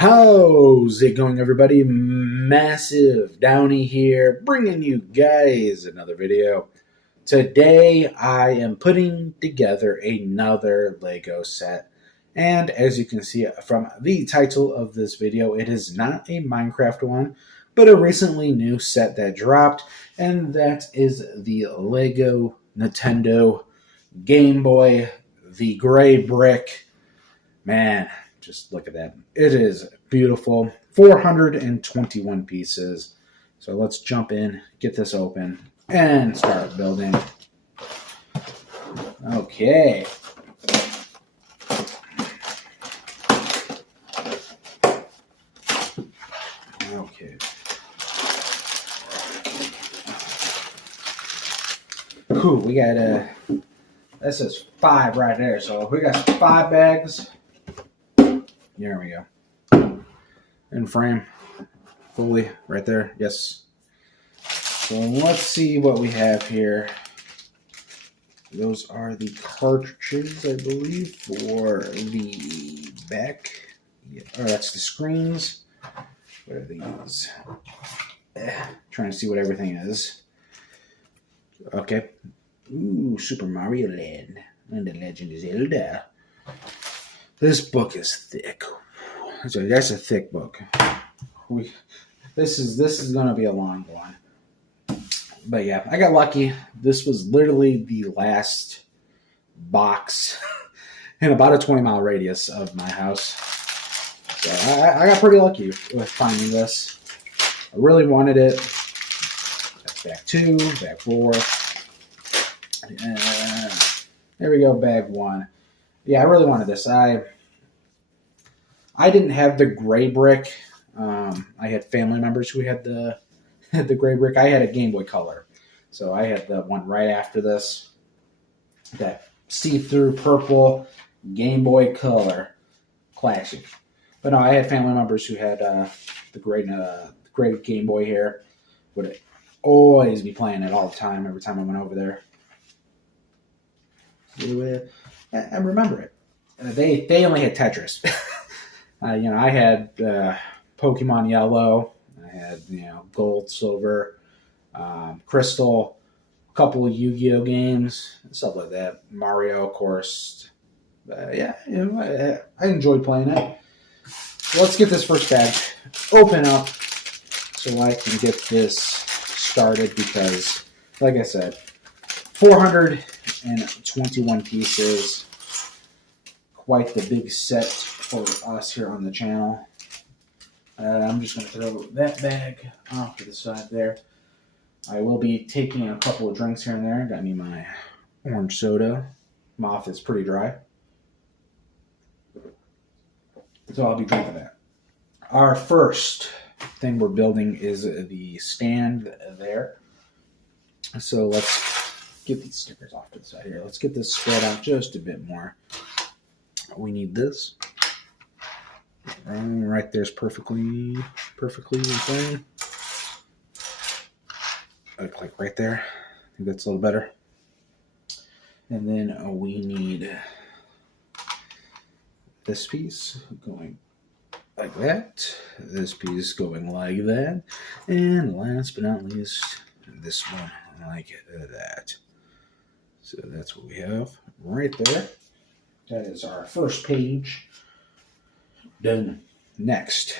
How's it going, everybody? Massive Downy here, bringing you guys another video. Today, I am putting together another Lego set. And as you can see from the title of this video, it is not a Minecraft one, but a recently new set that dropped. And that is the Lego Nintendo Game Boy, the gray brick. Man, just look at that. It is beautiful. 421 pieces. So let's jump in, get this open, and start building. Okay. Okay. Cool, we got that says 5 right there. So we got 5 bags. There we go. In frame. Fully right there. Yes. So let's see what we have here. Those are the cartridges, I believe, for the back. Yeah. Oh, that's the screens. What are these? Trying to see what everything is. Okay. Ooh, Super Mario Land and the Legend of Zelda. This book is thick. So that's a thick book. This is gonna be a long one. But yeah, I got lucky. This was literally the last box in about a 20-mile radius of my house. So I got pretty lucky with finding this. I really wanted it. That's bag 2, bag 4. There we go, bag 1. Yeah, I really wanted this. I didn't have the gray brick. I had family members who had the gray brick. I had a Game Boy Color, so I had the one right after this. That see-through purple Game Boy Color, classic. But no, I had family members who had the great Game Boy here. Would always be playing it all the time. Every time I went over there. I remember it. They only had Tetris. I had Pokemon Yellow. I had Gold, Silver, Crystal, a couple of Yu-Gi-Oh games, stuff like that. Mario, of course. I enjoyed playing it. Let's get this first bag open up so I can get this started because, like I said, 421 pieces. Quite the big set for us here on the channel. I'm just going to throw that bag off to the side there. I will be taking a couple of drinks here and there. Got me my orange soda. Mouth is pretty dry. So I'll be drinking that. Our first thing we're building is the stand there. So let's get these stickers off to the side here. Let's get this spread out just a bit more. We need this. Right there's perfectly insane. Like right there. I think that's a little better. And then we need this piece going like that. This piece going like that. And last but not least, this one like that. So that's what we have right there. That is our first page. Done. Next,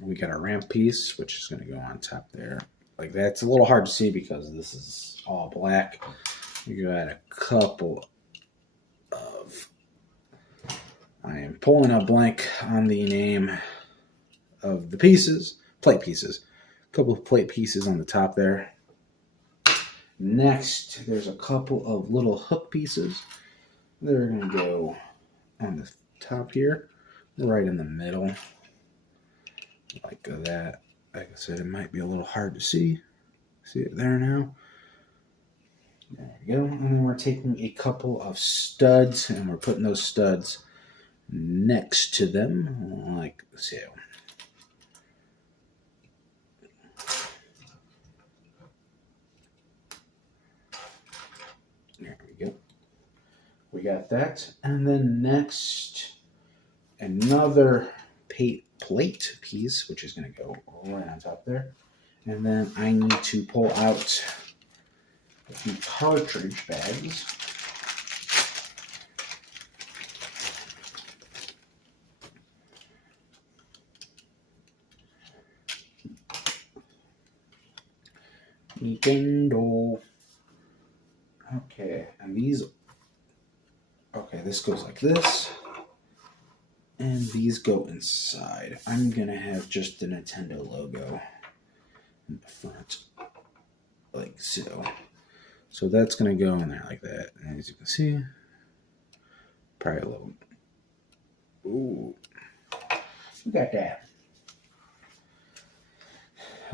we got a ramp piece, which is going to go on top there. Like that. It's a little hard to see because this is all black. We got a couple of... I am pulling a blank on the name of the pieces. Plate pieces. A couple of plate pieces on the top there. Next, there's a couple of little hook pieces. They're going to go on the top here, right in the middle, like that. Like I said, it might be a little hard to see. See it there now? There we go. And then we're taking a couple of studs, and we're putting those studs next to them, like so. There we go. We got that. And then next, another plate piece, which is going to go right on top there. And then I need to pull out the cartridge bags. Nintendo. Okay, and these. Okay, this goes like this. And these go inside. I'm going to have just the Nintendo logo in the front. Like so. So that's going to go in there like that. And as you can see, probably a little. Ooh. We got that.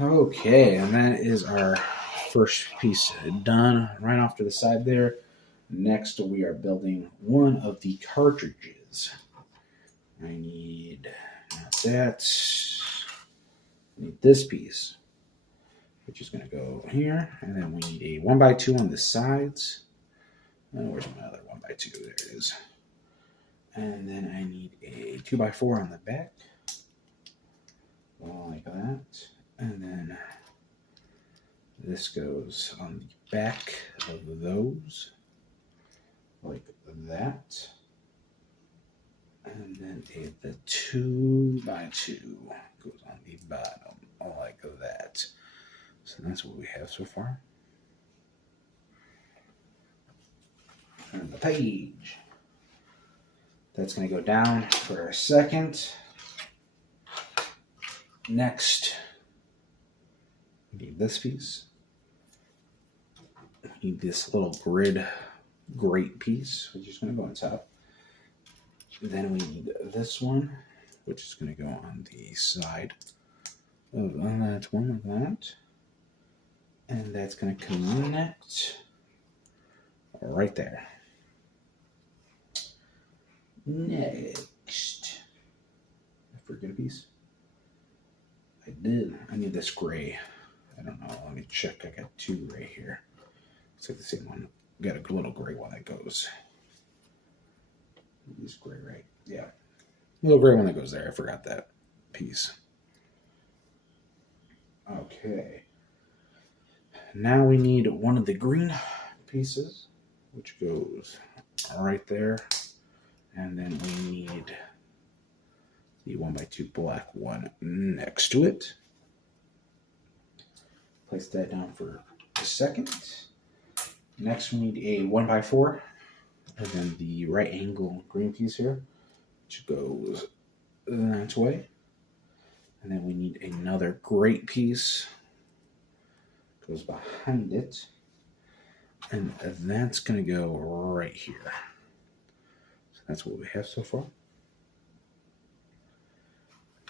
Okay, and that is our first piece done right off to the side there. Next, we are building one of the cartridges. I need not that. I need this piece, which is going to go here. And then we need a 1x2 on the sides. And where's my other 1x2? There it is. And then I need a 2x4 on the back. Like that. And then this goes on the back of those. Like that. And then the 2x2 goes on the bottom, like that. So that's what we have so far. And the page. That's going to go down for a second. Next, we need this piece. We need this little grate piece, which is going to go on top. Then we need this one, which is going to go on the side of that one, like that. And that's going to connect right there. Next. I forget a piece. I did. I need this gray. I don't know. Let me check. I got two right here. It's like the same one. Got a little gray one that goes. This gray, right? Yeah. Little gray one that goes there. I forgot that piece. Okay. Now we need one of the green pieces, which goes right there. And then we need the 1x2 black one next to it. Place that down for a second. Next, we need a 1x4. And then the right angle green piece here, which goes that way. And then we need another great piece. Goes behind it. And that's going to go right here. So that's what we have so far.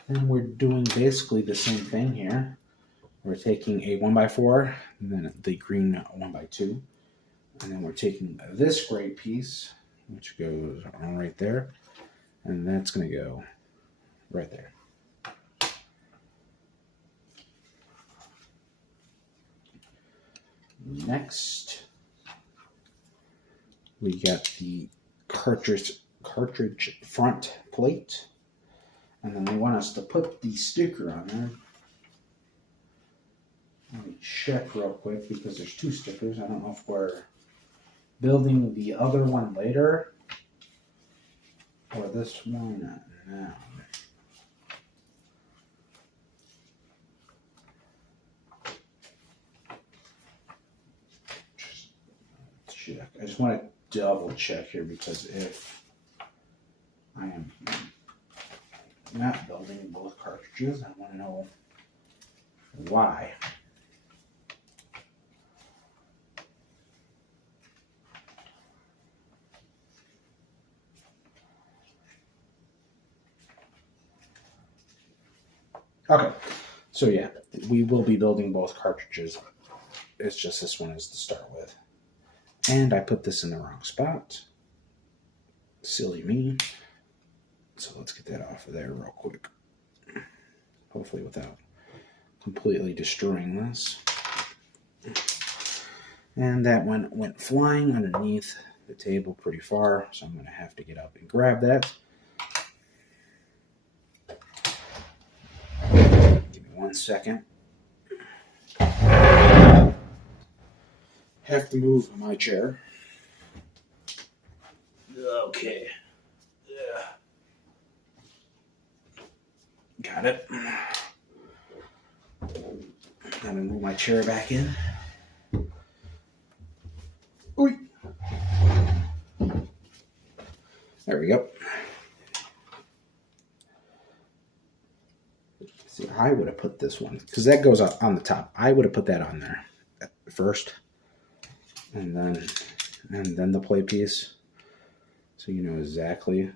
And we're doing basically the same thing here. We're taking a 1x4, and then the green 1x2. And then we're taking this gray piece, which goes right there. And that's going to go right there. Next, we got the cartridge front plate. And then they want us to put the sticker on there. Let me check real quick because there's two stickers. I don't know if we're building the other one later or this one now. Just check. I just want to double check here because if I am not building both cartridges, I want to know why. Okay, so yeah, we will be building both cartridges. It's just this one is to start with. And I put this in the wrong spot. Silly me. So let's get that off of there real quick. Hopefully without completely destroying this. And that one went flying underneath the table pretty far, so I'm going to have to get up and grab that. 1 second. Have to move my chair. Okay. Yeah. Got it. Gotta move my chair back in. Oy. There we go. See, I would have put this one, because that goes up on the top. I would have put that on there first. And then the play piece. So you know exactly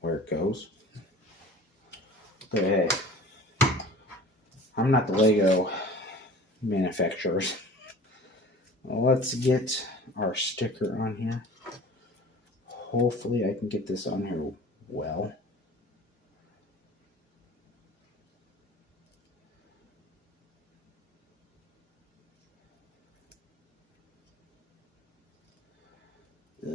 where it goes. But hey, I'm not the Lego manufacturers. Let's get our sticker on here. Hopefully I can get this on here well. Ugh.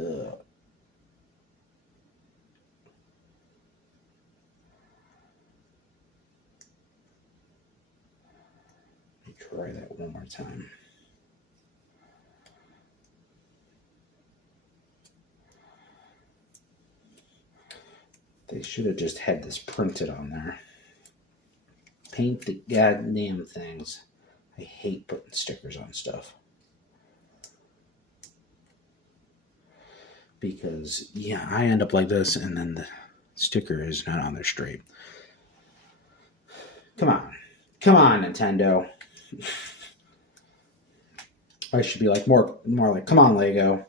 Let me try that one more time. They should have just had this printed on there. Paint the goddamn things. I hate putting stickers on stuff. Because, yeah, I end up like this, and then the sticker is not on there straight. Come on. Come on, Nintendo. I should be like more like, come on, Lego.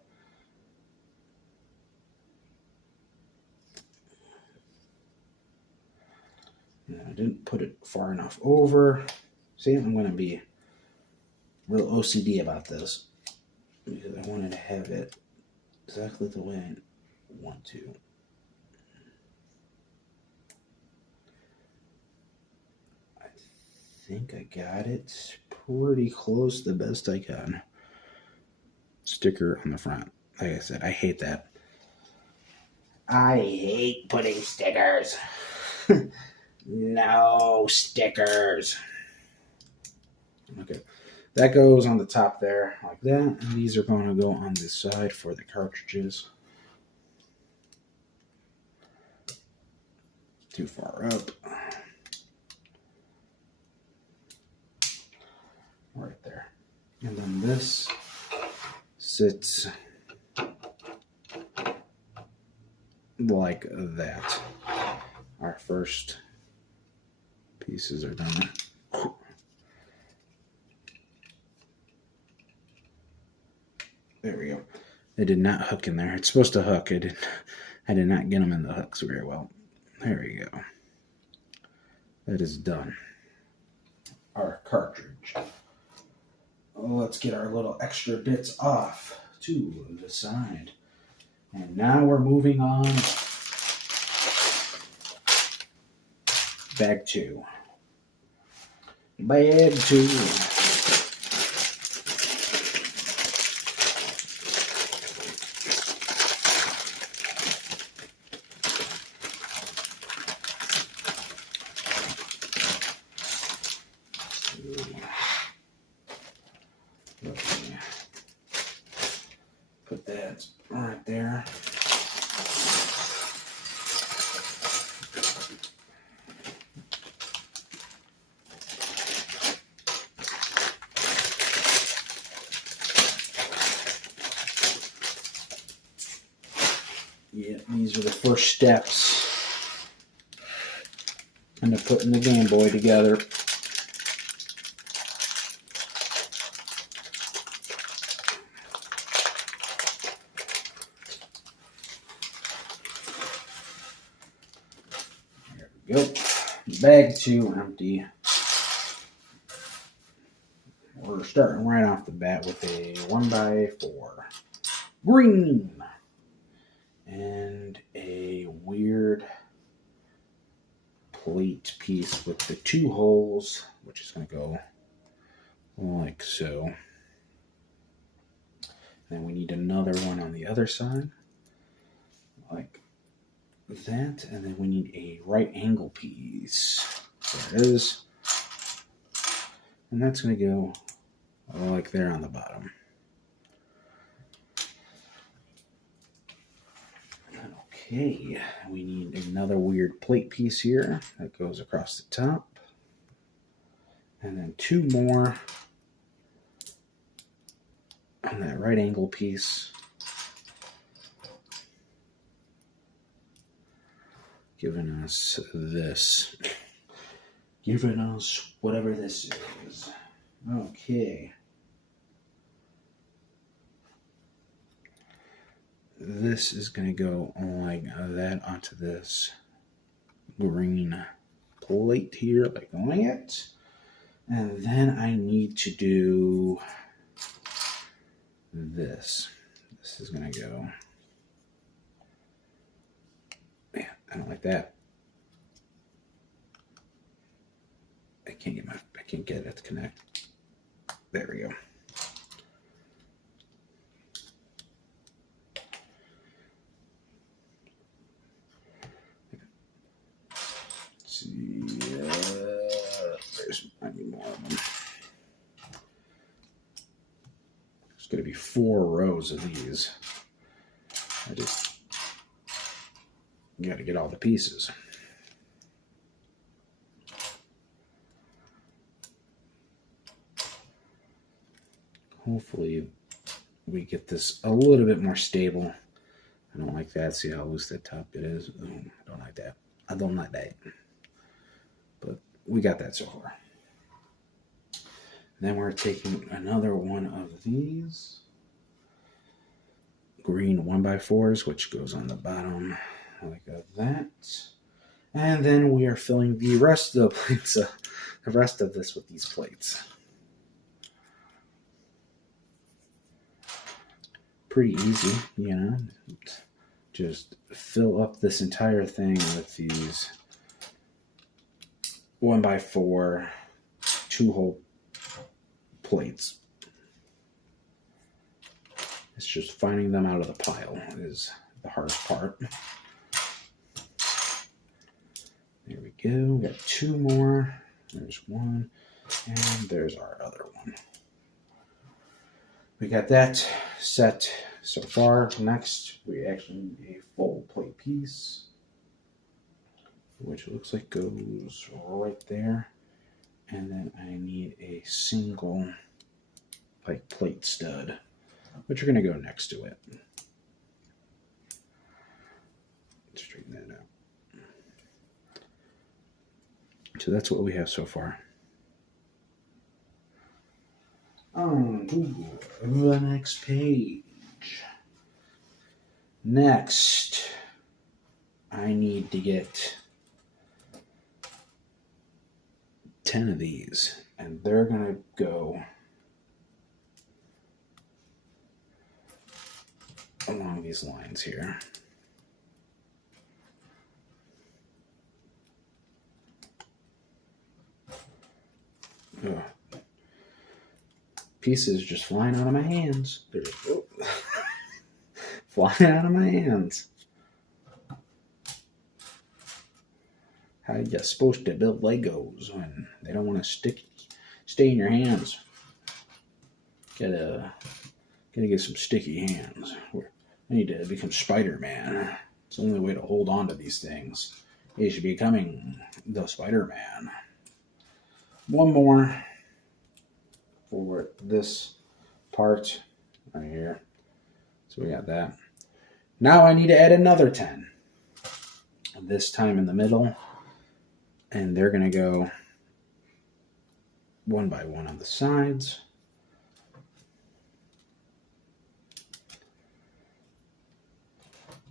I didn't put it far enough over. See, I'm going to be real OCD about this. Because I wanted to have it exactly the way I want to. I think I got it pretty close, the best I can. Sticker on the front. Like I said, I hate that. I hate putting stickers. No stickers. Okay. That goes on the top there like that. And these are going to go on this side for the cartridges. Too far up. Right there. And then this sits like that. Our first pieces are done. There we go. It did not hook in there. It's supposed to hook. I did not get them in the hooks very well. There we go. That is done. Our cartridge. Let's get our little extra bits off to the side. And now we're moving on. Bag 2. Bag 2. Put that right there. Yeah, these are the first steps into putting the Game Boy together. There we go. Bag 2 empty. We're starting right off the bat with a 1x4 green and a weird plate piece with the 2 holes, which is going to go like so. Then we need another one on the other side, like that, and then we need a right angle piece There it is. And that's going to go like there on the bottom. Okay, we need another weird plate piece here that goes across the top. And then 2 more on that right angle piece. Giving us this. Giving us whatever this is. Okay. This is going to go like that onto this green plate here, like going it. And then I need to do this. This is going to go. Yeah, I don't like that. I can't get it to connect. There we go. Let's see. I need more of them. There's going to be 4 rows of these. I just got to get all the pieces. Hopefully we get this a little bit more stable. I don't like that. See how loose that top it is? Oh, I don't like that. I don't like that. But we got that so far. Then we're taking another one of these green 1x4s, which goes on the bottom like that. And then we are filling the rest of the plates, the rest of this with these plates. Pretty easy, you know. Just fill up this entire thing with these 1x4 2-hole plates. It's just finding them out of the pile is the hardest part. There we go. We got 2 more. There's 1, and there's our other one. We got that set so far. Next, we actually need a full plate piece, which looks like goes right there. And then I need a single like plate stud, which are going to go next to it. Straighten that out. So that's what we have so far. On to the next page. Next, I need to get 10 of these, and they're going to go along these lines here. Ugh. Pieces just flying out of my hands. They're just, flying out of my hands. How you supposed to build Legos when they don't want to stay in your hands? Gotta get some sticky hands. I need to become Spider-Man. It's the only way to hold on to these things is becoming the Spider-Man. 1 more for this part right here. So we got that. Now I need to add another 10. This time in the middle. And they're going to go 1 by 1 on the sides.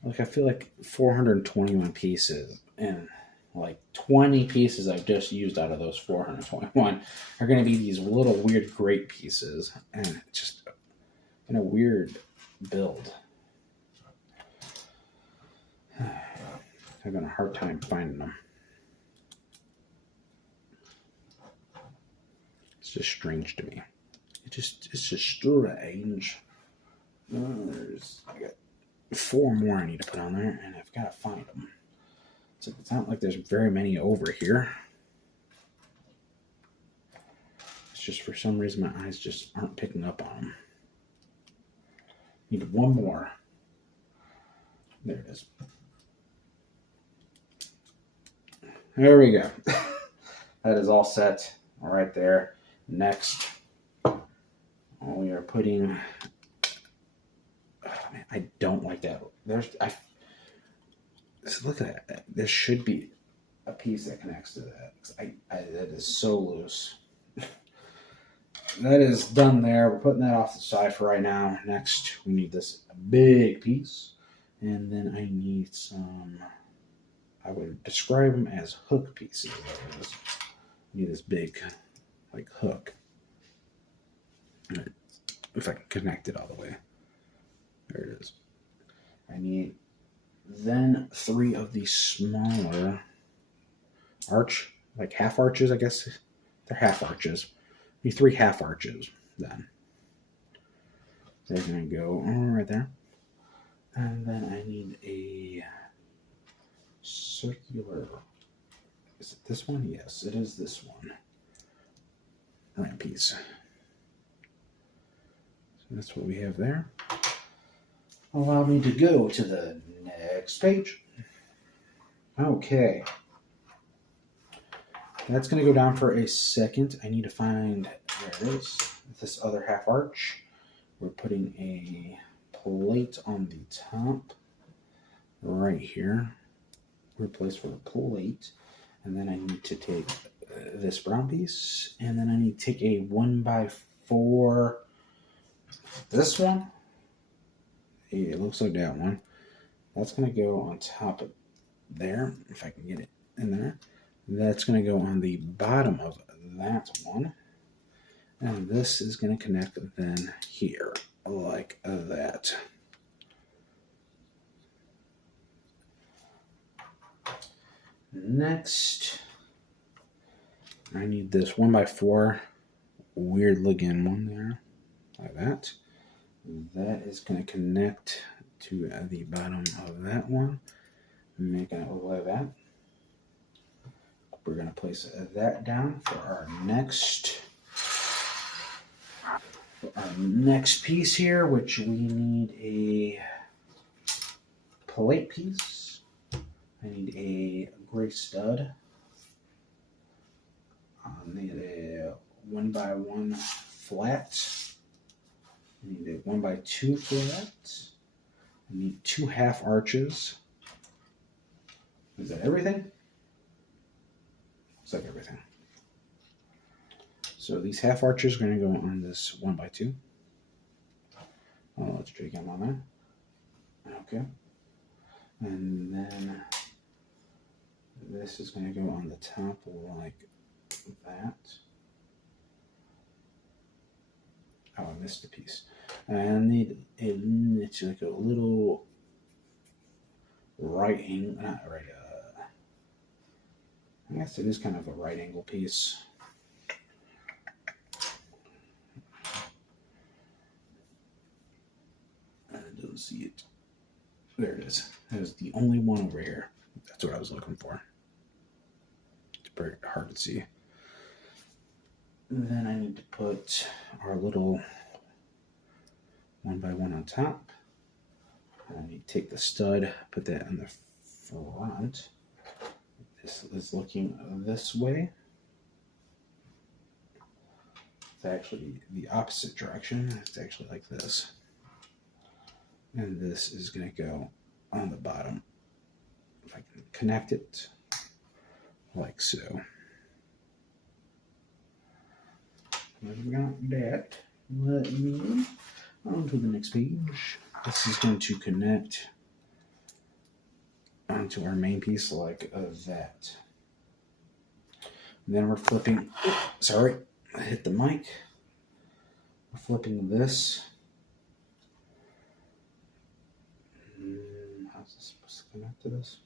Like, I feel like 421 pieces and like 20 pieces I've just used out of those 421 are going to be these little weird grape pieces, and just in a weird build. Having a hard time finding them. It's just strange to me. It's just strange. I got 4 more I need to put on there, and I've got to find them. So it's not like there's very many over here. just for some reason my eyes just aren't picking up on them. Need one more. There it is. There we go. That is all set. All right there. Next, we are putting. Oh, man, I don't like that. Look at that. There should be a piece that connects to that. That is so loose. That is done there. We're putting that off the side for right now. Next, we need this big piece, and then I need some. I would describe them as hook pieces. I need this big, like, hook. If I can connect it all the way. There it is. I need then 3 of these smaller like half arches, I guess. They're half arches. I need 3 half arches then. They're going to go right there. And then I need a circular. Is it this one? Yes, it is this one. Ramp piece. So that's what we have there. Allow me to go to the next page. Okay. That's going to go down for a second. I need to find, there it is, this other half arch. We're putting a plate on the top right here. Replace for a plate. And then I need to take this brown piece. And then I need to take a 1x4. This one. Yeah, it looks like that one. That's going to go on top of there, if I can get it in there. That's going to go on the bottom of that one. And this is going to connect then here, like that. Next, I need this 1x4 weird looking one there, like that. That is going to connect to the bottom of that one, making it look like that. We're going to place that down for our next piece here, which we need a plate piece. I need a gray stud. I need a 1x1 flat. I need a 1x2 flat. I need 2 half arches. Is that everything? Looks like everything. So these half arches are going to go on this 1x2. Let's drag them on there. Okay. And then this is going to go on the top like that. Oh, I missed a piece. I need it's like a little right angle, not right. I guess it is kind of a right angle piece. I don't see it. There it is. That is the only one over here. That's what I was looking for. It's very hard to see. Then I need to put our little 1x1 on top. I need to take the stud, put that in the front. This is looking this way. It's actually the opposite direction. It's actually like this. And this is going to go on the bottom. If I can connect it like so. I've got that. Let me on to the next page. This is going to connect onto our main piece like that. And then we're flipping. Sorry, I hit the mic. We're flipping this. How's this supposed to connect to this?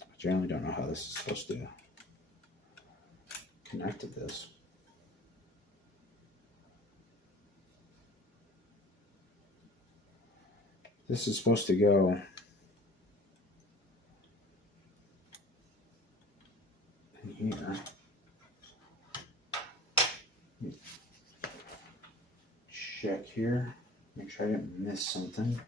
I generally don't know how this is supposed to connect to this. This is supposed to go check here. Make sure I didn't miss something.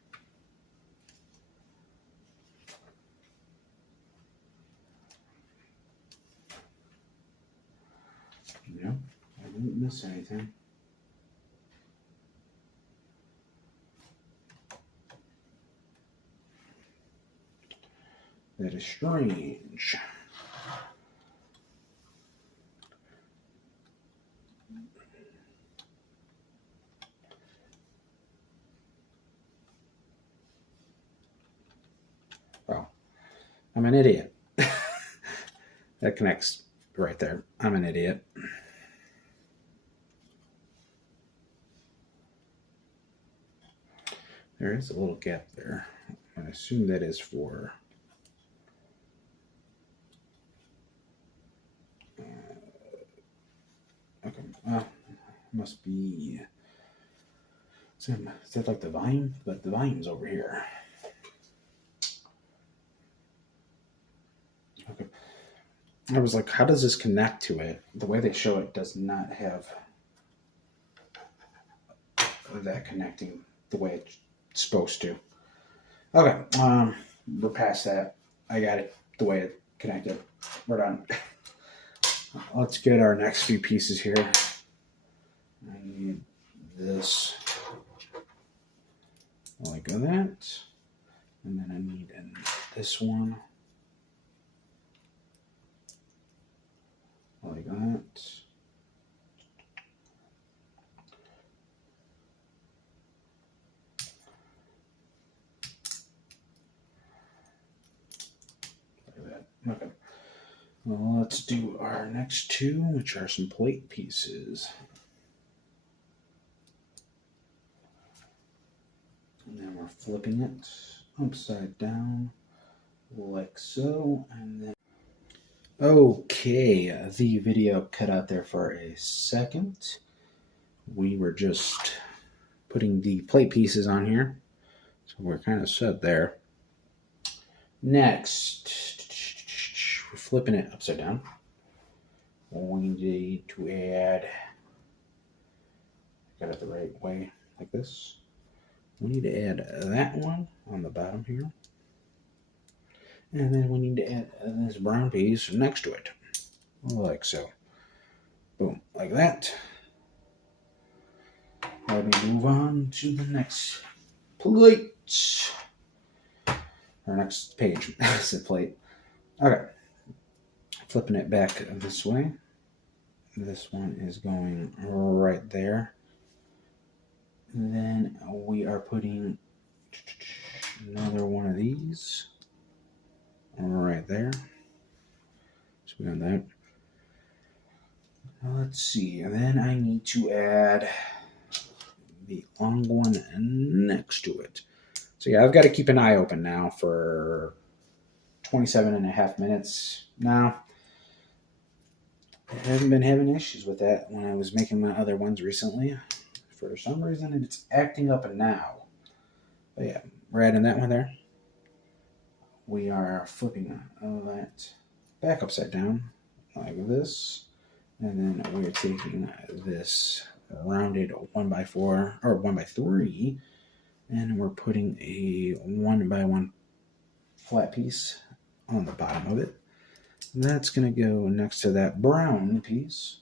No, I didn't miss anything. That is strange. Oh, I'm an idiot. That connects right there. I'm an idiot. There is a little gap there. I assume that is for okay. Must be. Is that like the volume? But the volume's over here. Okay. I was like, how does this connect to it? The way they show it does not have that connecting the way it's supposed to. Okay, we're past that. I got it the way it connected. We're done. Let's get our next few pieces here. I need this like that. And then I need this one like that. Okay. Well, let's do our next two, which are some plate pieces. And then we're flipping it upside down like so. And then, okay, the video cut out there for a second. We were just putting the plate pieces on here. So we're kind of set there. Next, we're flipping it upside down. We need to add, got it the right way, like this. We need to add that one on the bottom here. And then we need to add this brown piece next to it, like so. Boom, like that. Let me move on to the next plate. Or next page. It's a plate. Okay. Flipping it back this way. This one is going right there. And then we are putting another one of these right there. So we got that. Let's see. And then I need to add the long one next to it. So yeah, I've got to keep an eye open now for 27 and a half minutes now. I haven't been having issues with that when I was making my other ones recently. For some reason, it's acting up now. But yeah, we're adding that one there. We are flipping that back upside down like this. And then we're taking this rounded 1x4 or 1x3, and we're putting a 1x1 flat piece on the bottom of it. And that's going to go next to that brown piece.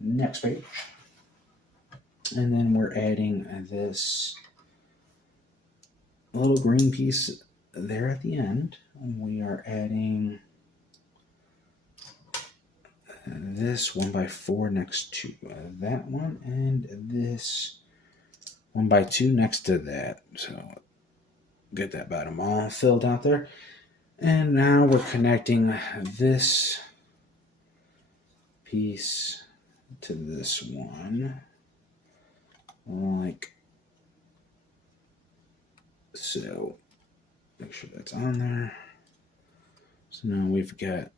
Next page. And then we're adding this little green piece there at the end. We are adding this 1x4 next to that one, and this 1x2 next to that. So get that bottom all filled out there. And now we're connecting this piece to this one like so. Make sure that's on there. So now we've got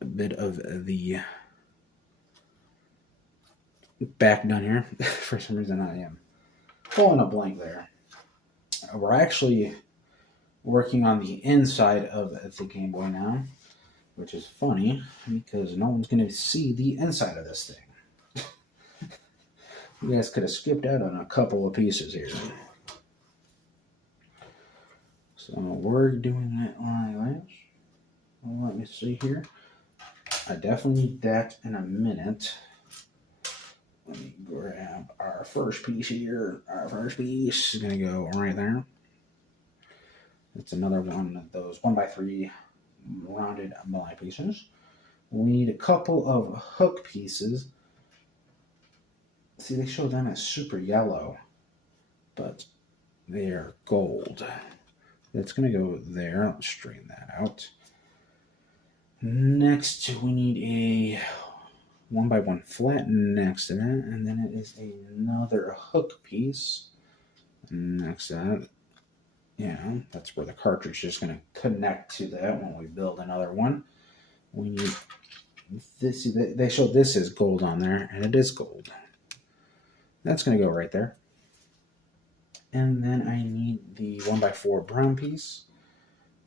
a bit of the back done here. For some reason I am pulling a blank there. We're actually working on the inside of the Game Boy now, which is funny because no one's going to see the inside of this thing. You guys could have skipped out on a couple of pieces here. So we're doing it like this. Well, let me see here. I definitely need that in a minute. Let me grab our first piece here. Our first piece is going to go right there. It's another one of those 1x3 rounded multi pieces. We need a couple of hook pieces. See, they show them as super yellow, but they are gold. That's going to go there. I'll straighten that out. Next, we need a 1x1 flat next to that, and then it is another hook piece next to that. Yeah, that's where the cartridge is going to connect to that when we build another one. We need this. They show this is gold on there, and it is gold. That's going to go right there. And then I need the 1x4 brown piece,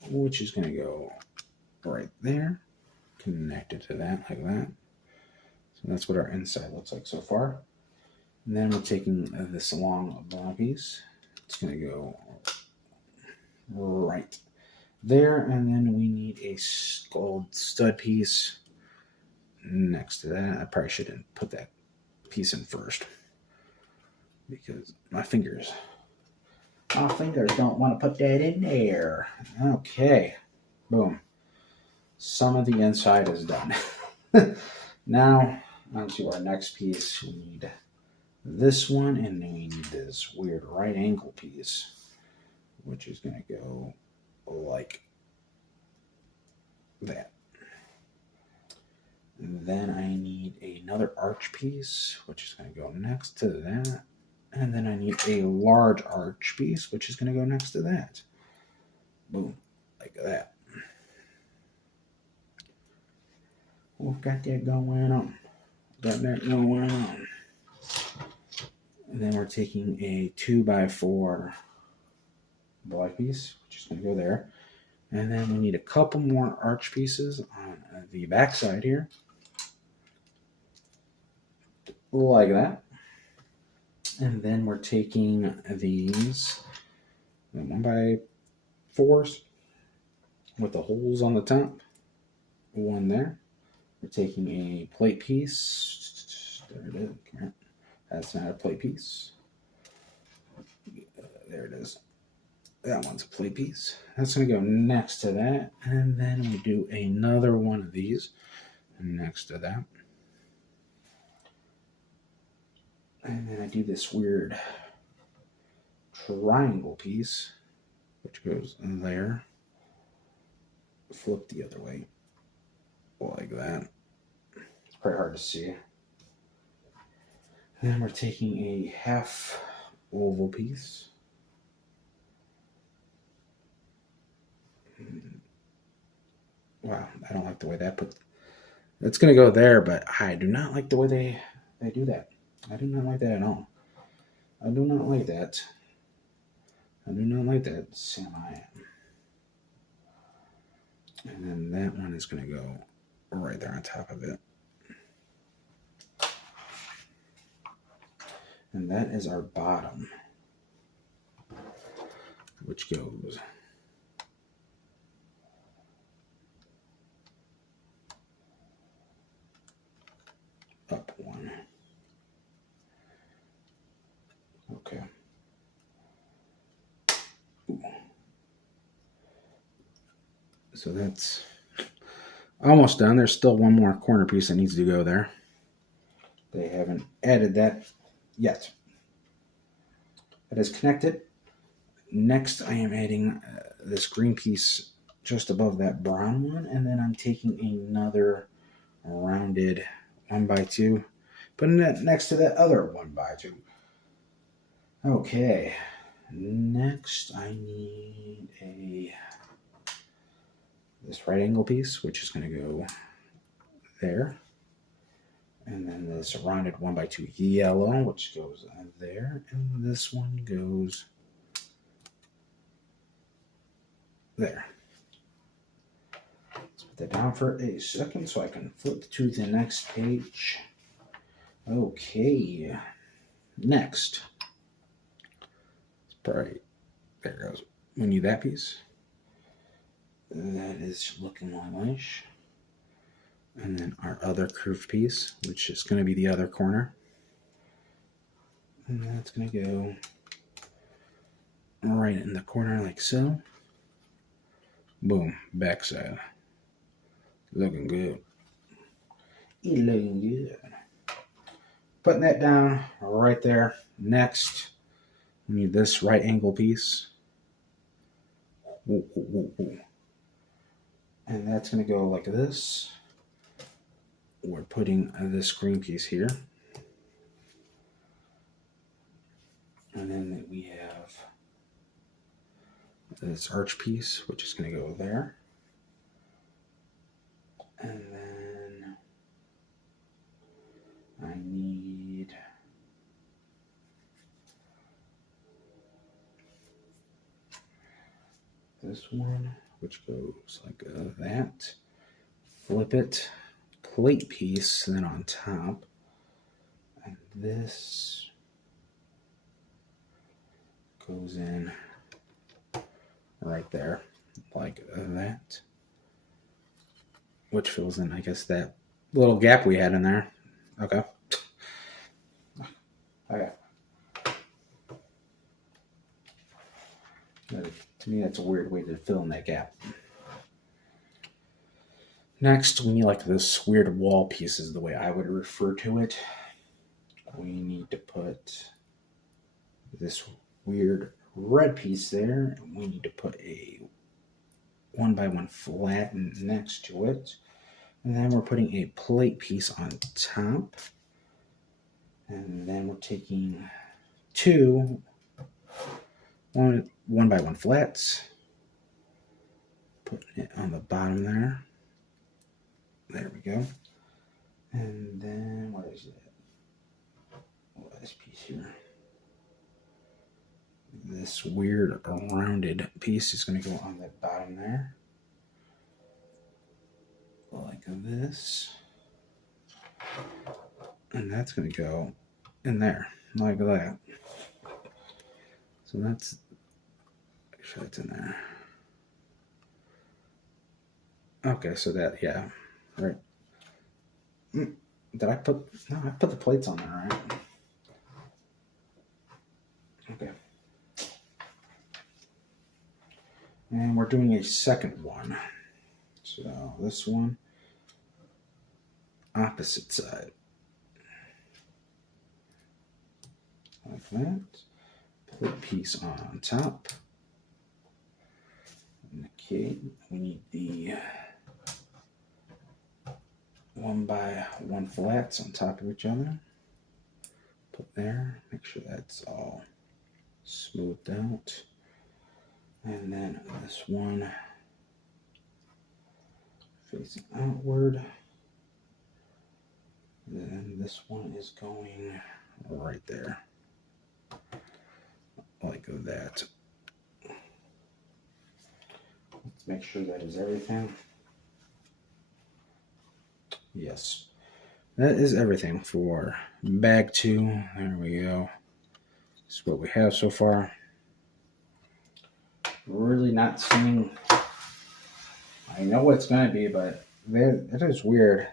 which is going to go right there, connected to that like that. So that's what our inside looks like so far. And then we're taking this long brown piece. It's going to go right there. And then we need a gold stud piece next to that. I probably shouldn't put that piece in first because my fingers don't want to put that in there. Okay. Boom. Some of the inside is done. Now, on to our next piece. We need this one, and then we need this weird right angle piece, which is going to go like that. And then I need another arch piece, which is going to go next to that. And then I need a large arch piece, which is going to go next to that. Boom. Like that. We've got that going on. And then we're taking a 2x4 black piece, which is going to go there. And then we need a couple more arch pieces on the back side here. Like that. And then we're taking these 1x4s with the holes on the top. One there. We're taking a plate piece. There it is. Come here. That's not a plate piece. There it is. That one's a plate piece. That's going to go next to that. And then we do another one of these next to that. And then I do this weird triangle piece, which goes there. Flip the other way. Like that. It's quite hard to see. And then we're taking a half oval piece. Wow, I don't like the way that put. It's going to go there, but I do not like the way they do that. I do not like that at all. I do not like that. I do not like that, Sam. I am. And then that one is going to go right there on top of it. And that is our bottom, which goes up one. Okay. Ooh. So that's almost done. There's still one more corner piece that needs to go there. They haven't added that yet. That is connected. Next, I am adding this green piece just above that brown one, and then I'm taking another rounded 1x2, putting it next to that other 1x2. Okay, next I need this right angle piece, which is going to go there. And then this rounded 1x2 yellow, which goes there. And this one goes there. Let's put that down for a second so I can flip to the next page. Okay. Next, it's probably, there it goes. We need that piece. That is looking nice. And then our other curved piece, which is going to be the other corner. And that's going to go right in the corner like so. Boom, backside. Looking good. Looking good. Putting that down right there. Next, we need this right angle piece. And that's going to go like this. We're putting this green piece here. And then we have this arch piece, which is going to go there. And then I need this one, which goes like that. Flip it, plate piece, then on top. And this goes in right there, like that. Which fills in, I guess, that little gap we had in there. Okay. Okay. To me, that's a weird way to fill in that gap. Next, we need like this weird wall piece is the way I would refer to it. We need to put this weird red piece there. And we need to put a 1x1 flat next to it. And then we're putting a plate piece on top. And then we're taking two 1x1 flats. Putting it on the bottom there. There we go. And then, what is it? This piece here. This weird rounded piece is going to go on the bottom there. Like this. And that's going to go in there, like that. So that's, make sure that's in there. Okay, so that, yeah, right. Did I put, no, I put the plates on there, right? Okay. And we're doing a second one. So this one, opposite side. Like that. Plate piece on top. Okay, we need the 1x1 flats on top of each other. Put there, make sure that's all smoothed out. And then this one facing outward. And then this one is going right there. Like that. Let's make sure that is everything. Yes, that is everything for bag 2. There we go. This is what we have so far. Really not seeing, I know what it's going to be, but it is weird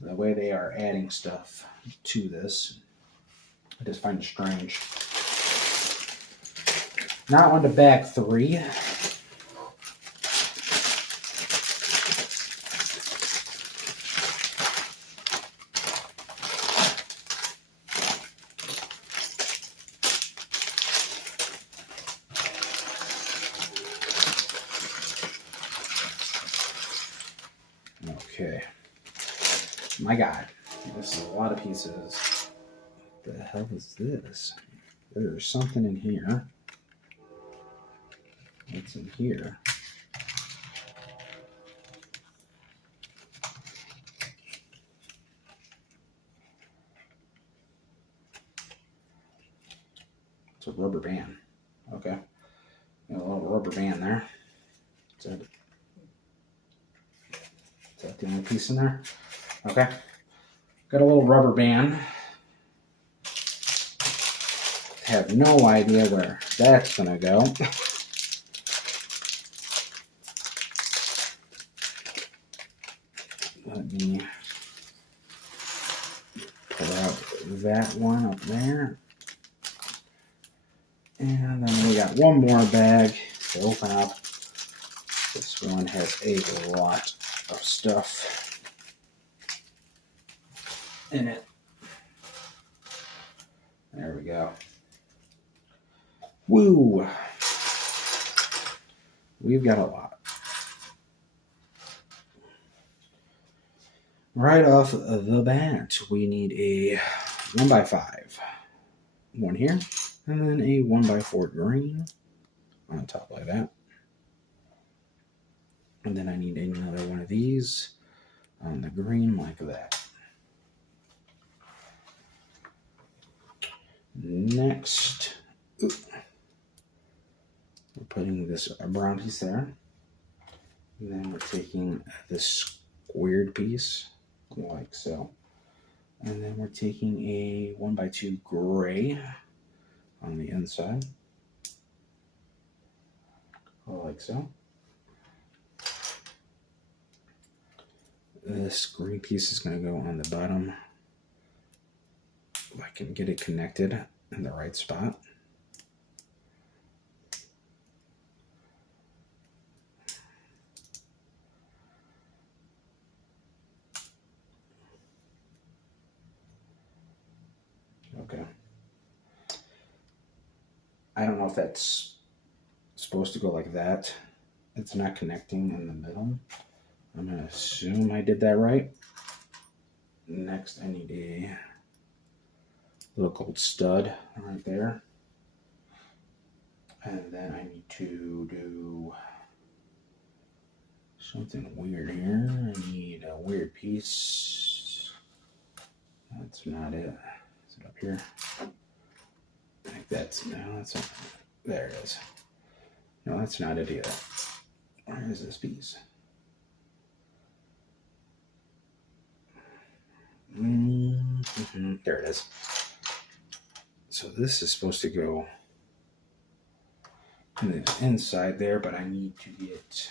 the way they are adding stuff to this. I just find it strange. Now on to bag 3. Okay. My God. This is a lot of pieces. What the hell is this? There's something in here. What's in here? It's a rubber band. Okay. Got a little rubber band there. Is that the only piece in there? Okay. Got a little rubber band. have no idea where that's going to go. Let me pull out that one up there. And then we got one more bag to open up. This one has a lot of stuff in it. There we go. Woo! We've got a lot. Right off the bat, we need a 1x5. One here, and then a 1x4 green on top like that. And then I need another one of these on the green like that. Next, we're putting this brown piece there. And then we're taking this squared piece like so. And then we're taking a 1x2 gray on the inside like so. This green piece is going to go on the bottom. I can get it connected in the right spot. Okay. I don't know if that's supposed to go like that. It's not connecting in the middle. I'm going to assume I did that right. Next, I need a little gold stud right there. And then I need to do something weird here. I need a weird piece. That's not it. Is it up here? I think that's, no, that's not, there it is. No, that's not it either. Where is this piece? There it is. So this is supposed to go inside there, but I need to get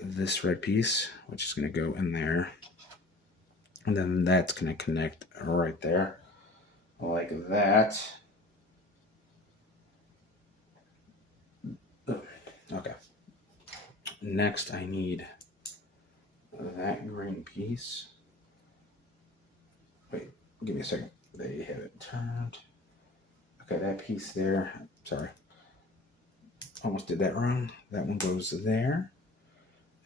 this red piece, which is going to go in there. And then that's going to connect right there, like that. Okay. Next, I need that green piece. Wait, give me a second. They have it turned. Okay, that piece there. Sorry. Almost did that wrong. That one goes there.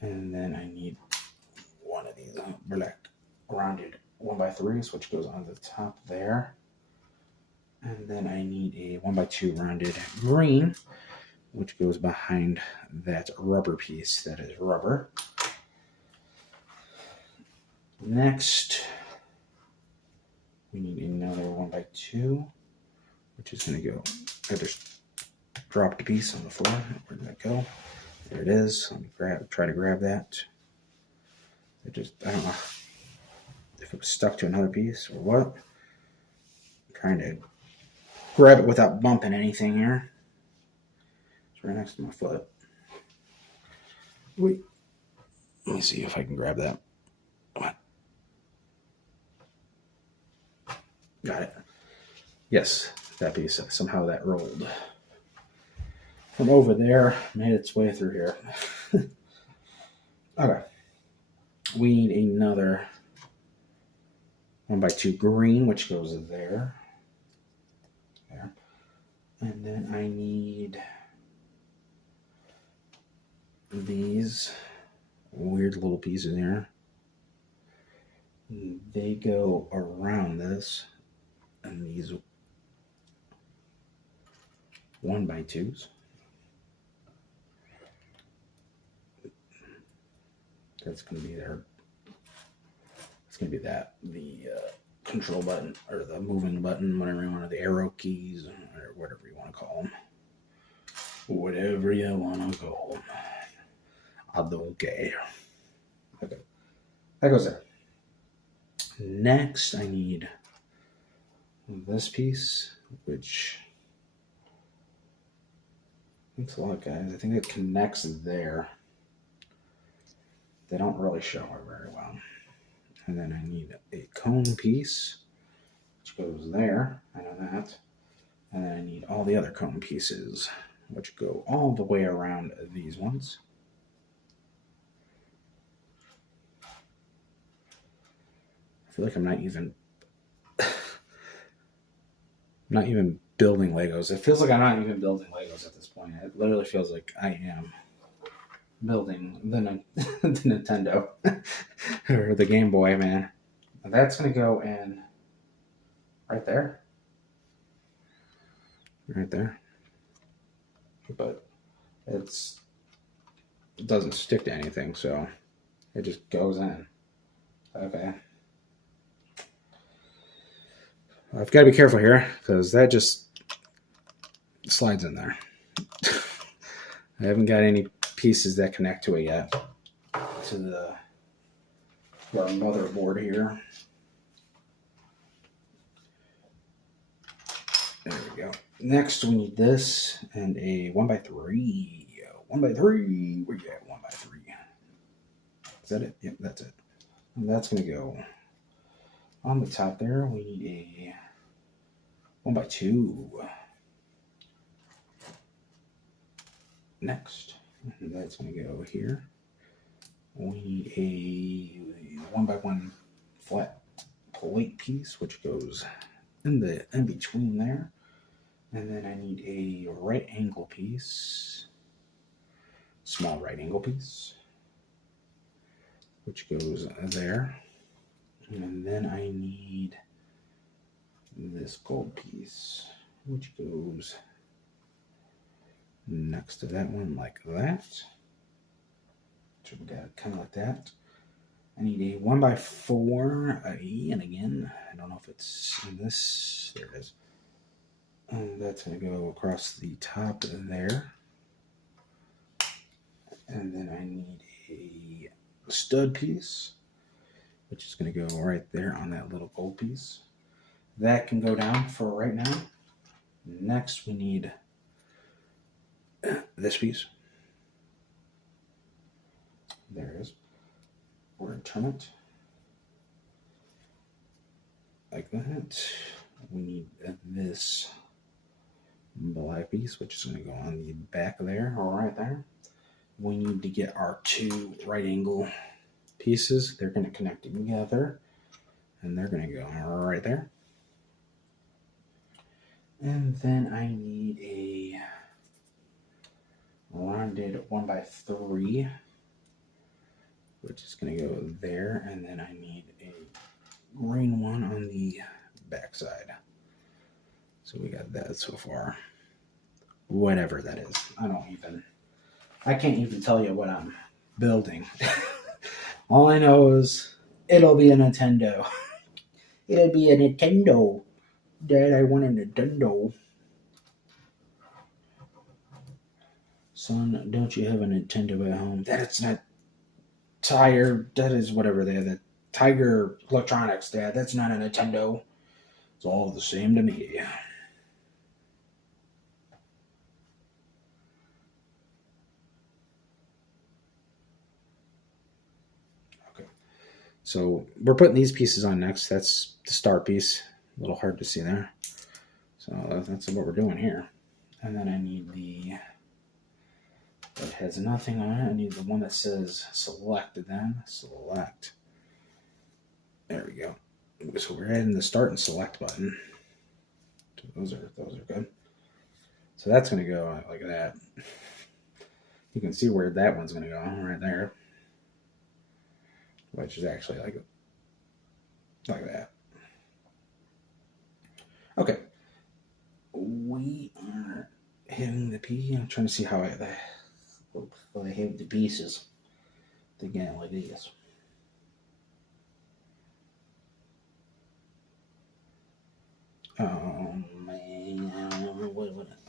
And then I need one of these black rounded 1x3s, which goes on the top there. And then I need a 1x2 rounded green, which goes behind that rubber piece. That is rubber. Next, we need another 1x2, which is going to go. I just dropped a piece on the floor. Where did that go? There it is. Let me try to grab that. I don't know if it was stuck to another piece or what. I'm trying to grab it without bumping anything here. It's right next to my foot. Wait. Let me see if I can grab that. Come on. Got it. Yes, that piece. Somehow that rolled from over there, made its way through here. Okay. We need another 1x2 green, which goes there. There. And then I need these weird little pieces here. They go around this, and these 1x2s. That's going to be there. It's going to be that, the control button, or the moving button, whatever you want, or the arrow keys, or whatever you want to call them. Whatever you want to call them. I don't care. Okay. That goes there. Next, I need this piece, which thanks a lot, guys. I think it connects there. They don't really show it very well. And then I need a cone piece, which goes there. I know that. And then I need all the other cone pieces, which go all the way around these ones. I feel like I'm not even building Legos. It feels like I'm not even building Legos at this point. It literally feels like I am building the Nintendo or the Game Boy, man. That's gonna go in right there. Right there. But it doesn't stick to anything, so it just goes in. Okay. I've got to be careful here because that just slides in there. I haven't got any pieces that connect to it yet. To our motherboard here. There we go. Next, we need this and a 1x3. 1x3. Where you at? 1x3. Is that it? Yep, that's it. And that's going to go on the top there. We need a 1x2. Next, and that's going to go here. We need a 1x1 flat plate piece, which goes in between there. And then I need a right angle piece, small right angle piece, which goes there. And then I need this gold piece, which goes next to that one like that. So we got kind of like that. I need a 1x4, and again, I don't know if it's in this. There it is. And that's going to go across the top there. And then I need a stud piece, which is going to go right there on that little gold piece. That can go down for right now. Next, we need this piece. There it is. We're going to turn it like that. We need this black piece, which is going to go on the back there or right there. We need to get our two right angle pieces. They're going to connect together, and they're going to go right there. And then I need a rounded 1x3, which is going to go there, and then I need a green one on the back side. So we got that so far. Whatever that is. I can't even tell you what I'm building. All I know is it'll be a Nintendo. It'll be a Nintendo. Dad, I want a Nintendo. Son, don't you have a Nintendo at home? That's not Tiger. That is whatever they have. That Tiger Electronics, Dad. That's not a Nintendo. It's all the same to me. Okay. So we're putting these pieces on next. That's the star piece. A little hard to see there. So that's what we're doing here. And then I need that has nothing on it. I need the one that says select then. Select. There we go. So we're adding the start and select button. So those are good. So that's going to go like that. You can see where that one's going to go right there, which is actually like that. Okay. We are hitting the P. I'm trying to see how I hit the pieces. Again, like this. Oh man!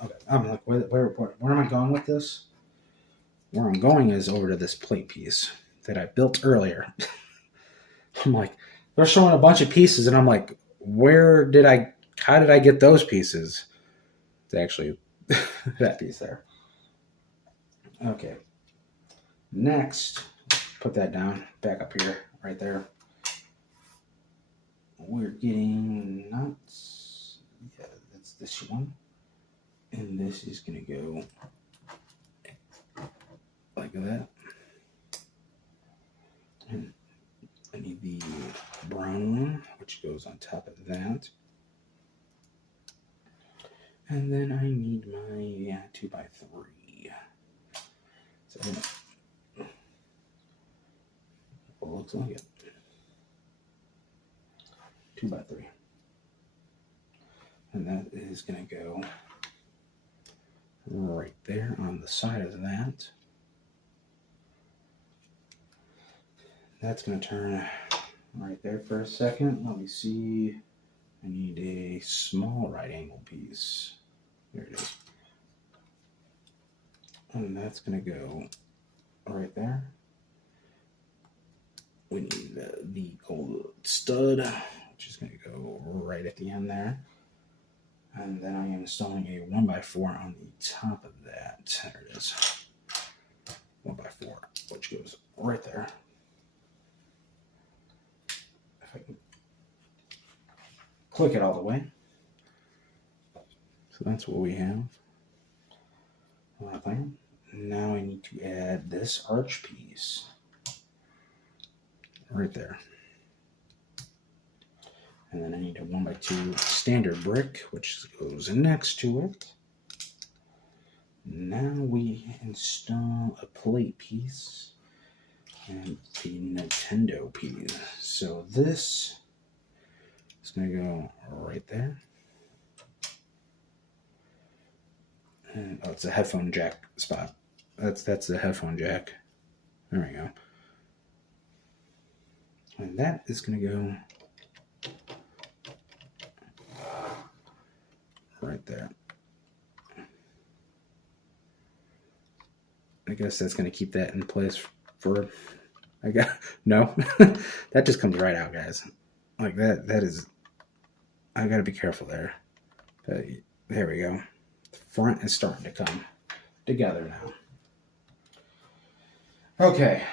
Okay, I'm like, where am I going with this? Where I'm going is over to this plate piece that I built earlier. I'm like, they're showing a bunch of pieces, and I'm like, where did I how did I get those pieces? It's actually that piece there. Okay. Next, put that down, back up here, right there. We're getting nuts. Yeah, that's this one. And this is going to go like that. And I need the brown one, which goes on top of that. And then I need my 2x3. So it looks like it. 2x3. And that is going to go right there on the side of that. That's going to turn right there for a second. Let me see. I need a small right angle piece. There it is. And that's going to go right there. We need the gold stud, which is going to go right at the end there. And then I am installing a 1x4 on the top of that. There it is. 1x4, which goes right there. If I can click it all the way. So that's what we have. Right there. Now I need to add this arch piece. Right there. And then I need a 1x2 standard brick, which goes next to it. Now we install a plate piece and the Nintendo piece. So this is going to go right there. And oh, it's a headphone jack spot. That's the headphone jack. There we go. And that is going to go right there. I guess that's going to keep that in place for, I guess, no, that just comes right out, guys. Like that is, I got to be careful there. But there we go. The front is starting to come together now. Okay.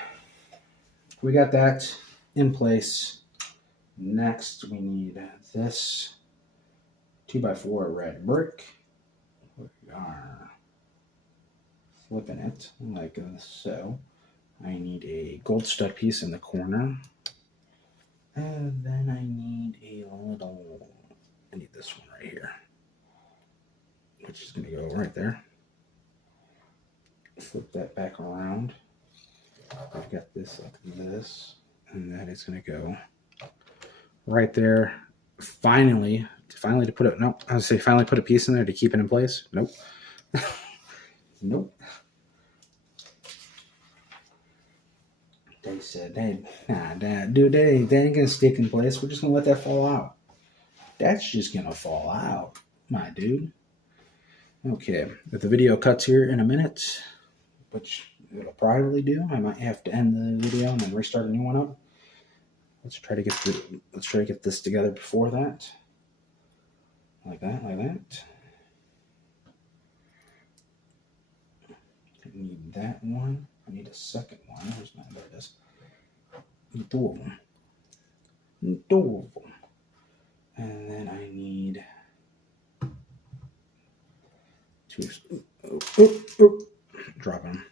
We got that in place. Next, we need this 2x4 red brick. We are flipping it like so. I need a gold stud piece in the corner. And then I need I need this one right here, which is going to go right there. Flip that back around. I've got this like this, and that is going to go right there. Finally to put it, nope, I would say finally put a piece in there to keep it in place. Nope. Nope. They said, hey, nah, dude, that ain't gonna stick in place. We're just gonna let that fall out. That's just gonna fall out, my dude. Okay, if the video cuts here in a minute, which it'll probably do, I might have to end the video and then restart a new one up. Let's try to get this together before that. Like that. I need that one. I need a second one. There it is. Need two of them. And then I need two. Drop them.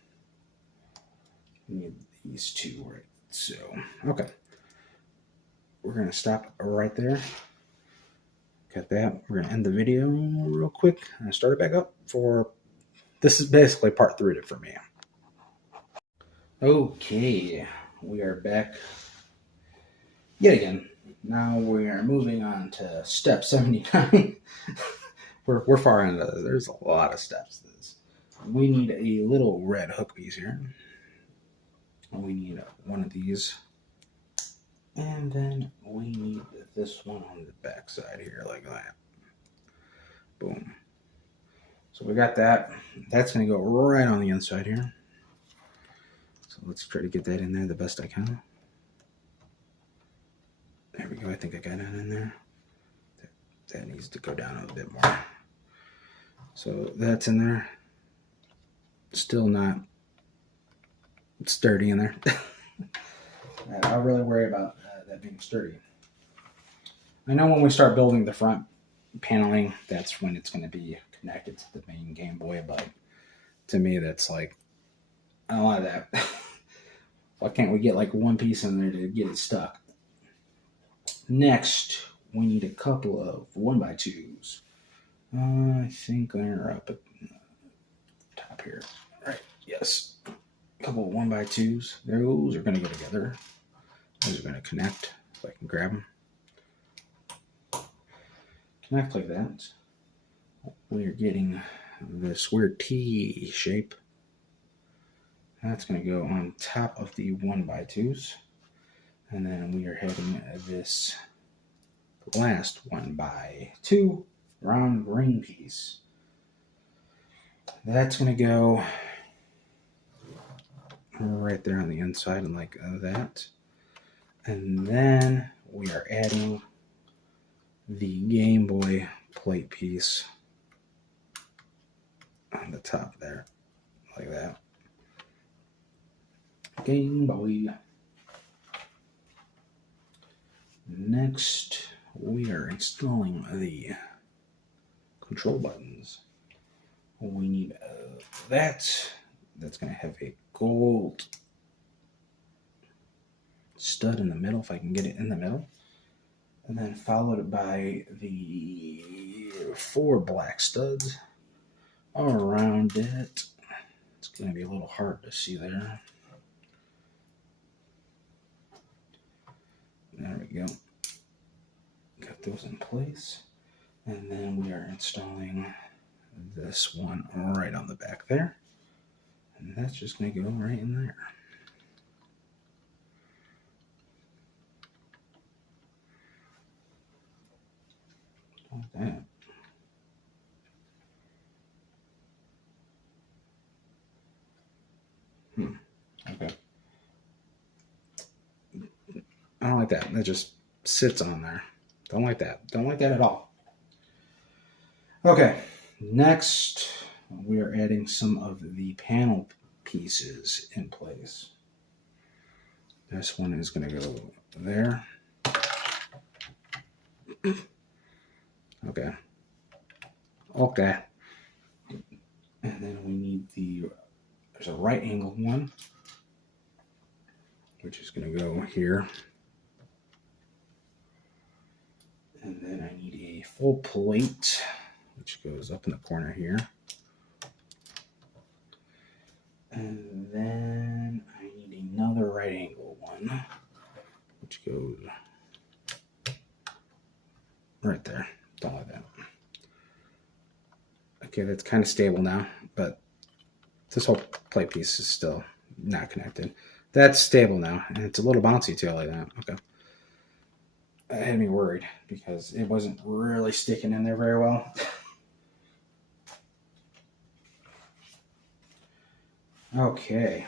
I need these two, right? So, okay. We're going to stop right there. Got that. We're going to end the video real quick and start it back up for, this is basically part 3 for me. Okay, we are back yet again. Now we are moving on to step 79. we're far into this. There's a lot of steps to this. We need a little red hook piece here. We need one of these. And then we need this one on the back side here, like that. Boom. So we got that. That's going to go right on the inside here. So let's try to get that in there the best I can. There we go. I think I got it in there. That needs to go down a bit more. So that's in there. Still not sturdy in there. I really worry about that being sturdy. I know when we start building the front paneling, that's when it's going to be connected to the main Game Boy, but to me, that's like, I don't like that. Why can't we get like one piece in there to get it stuck? Next, we need a couple of 1x2s. I think they're up at the top here. All right, yes. A couple of 1x2s. Those are going to go together. Those are going to connect, so I can grab them. Connect like that. We're getting this weird T shape. That's going to go on top of the 1x2s. And then we are having this last 1x2 round ring piece. That's going to go right there on the inside and like that. And then we are adding the Game Boy plate piece on the top there, like that. Game Boy. Next, we are installing the control buttons. We need that. That's going to have a gold stud in the middle, if I can get it in the middle. And then followed by the 4 black studs around it. It's going to be a little hard to see there. There we go. Got those in place. And then we are installing this one right on the back there. And that's just going to go right in there. Like that. Okay. I don't like that. That just sits on there. Don't like that. Don't like that at all. Okay. Next, we are adding some of the panel pieces in place. This one is going to go there. Okay. Okay. And then we need there's a right angle one, which is going to go here. And then I need a full plate, which goes up in the corner here. And then I need another right angle one, which goes right there. Don't like that. Okay, that's kind of stable now, but this whole plate piece is still not connected. That's stable now, and it's a little bouncy too, like that. Okay. That had me worried because it wasn't really sticking in there very well. Okay.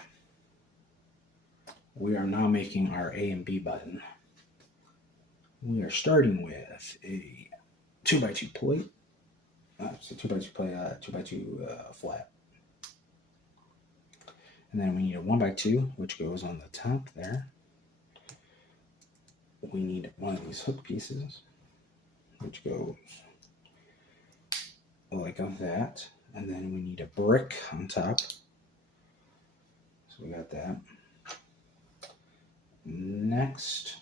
We are now making our A and B button. We are starting with a 2x2 plate. It's a 2x2 plate, 2x2 flat. And then we need a 1x2, which goes on the top there. We need one of these hook pieces, which goes like that. And then we need a brick on top. So we got that. Next,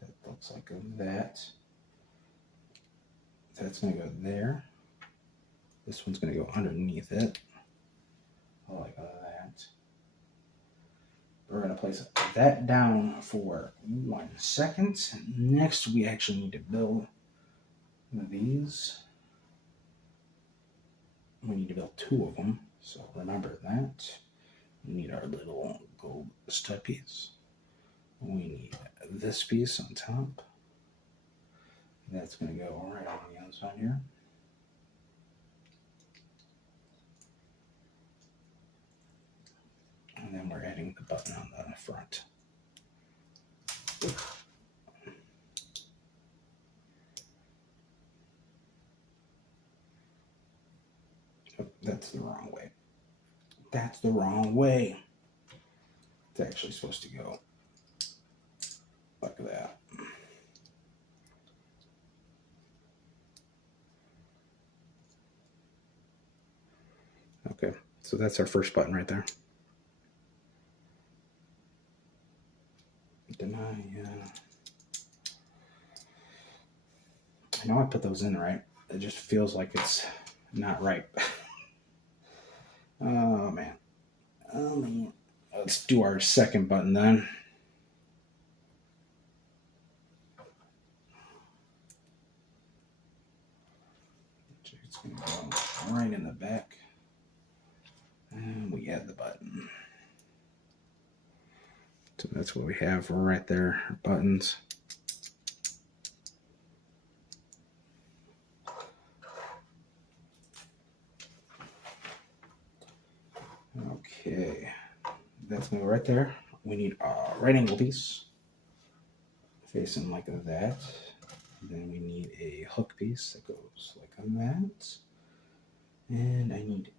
that looks like that. That's going to go there. This one's going to go underneath it. Like that. We're going to place that down for 1 second. Next, we actually need to build these. We need to build 2 of them, so remember that. We need our little gold stud piece. We need this piece on top. That's going to go right on the outside here. And then we're adding the button on the front. Oh, that's the wrong way. That's the wrong way. It's actually supposed to go like that. Okay, so that's our first button right there. Deny, yeah. I know I put those in right. It just feels like it's not right. Oh, man. Oh, man. Let's do our second button then. It's going to go right in the back. And we add the button. So that's what we have right there, our buttons. Okay, that's going to go right there. We need a right angle piece facing like that. Then we need a hook piece that goes like that. And I need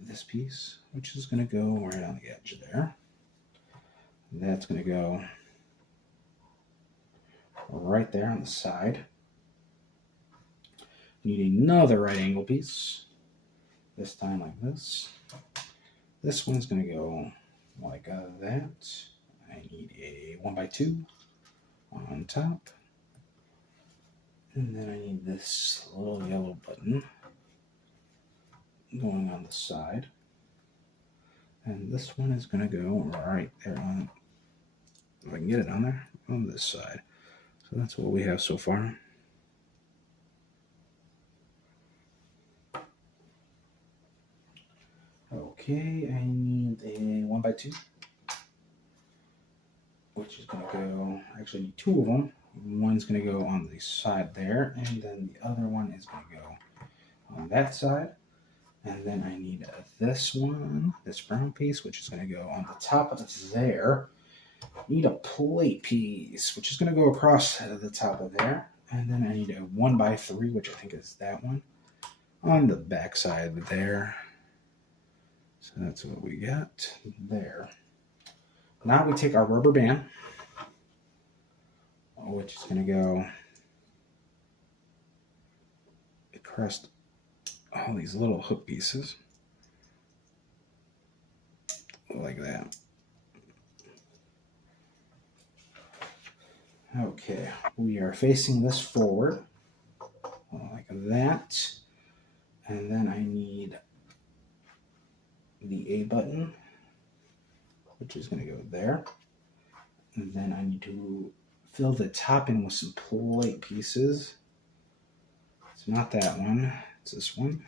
this piece, which is going to go right on the edge there. And that's going to go right there on the side. Need another right angle piece, this time like this. This one's going to go like that. I need a 1x2 on top. And then I need this little yellow button going on the side. And this one is going to go right there on, if I can get it on there, on this side. So that's what we have so far. Okay, I need a 1x2, which is going to go, actually need two of them. One's going to go on the side there, and then the other one is going to go on that side. And then I need this one, this brown piece, which is going to go on the top of there. Need a plate piece, which is going to go across the top of there. And then I need a 1x3, which I think is that one, on the back side there. So that's what we got there. Now we take our rubber band, which is going to go across all these little hook pieces like that. Okay, we are facing this forward like that. And then I need the A button, which is going to go there. And then I need to fill the top in with some plate pieces. It's not that one, it's this one.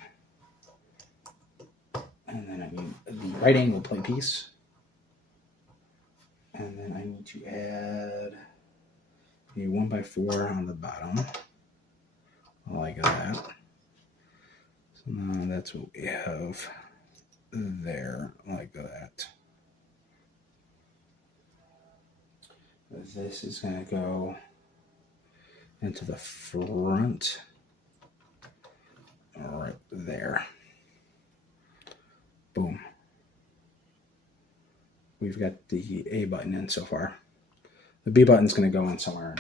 And then I need the right angle plate piece. And then I need to add a 1x4 on the bottom, like that. So now that's what we have there, like that. This is going to go into the front right there. Boom. We've got the A button in so far. The B button's going to go in somewhere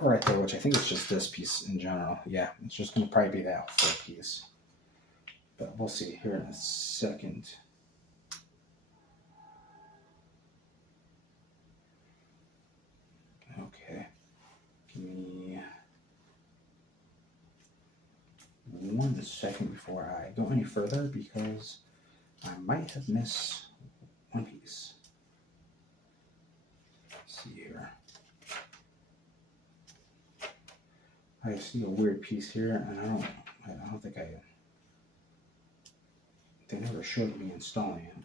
right there, which I think is just this piece in general. Yeah, it's just going to probably be that full piece. But we'll see here in a second. Okay. Give me 1 second before I go any further because I might have missed one piece. Let's see here. I see a weird piece here, and I don't think they never showed me installing it.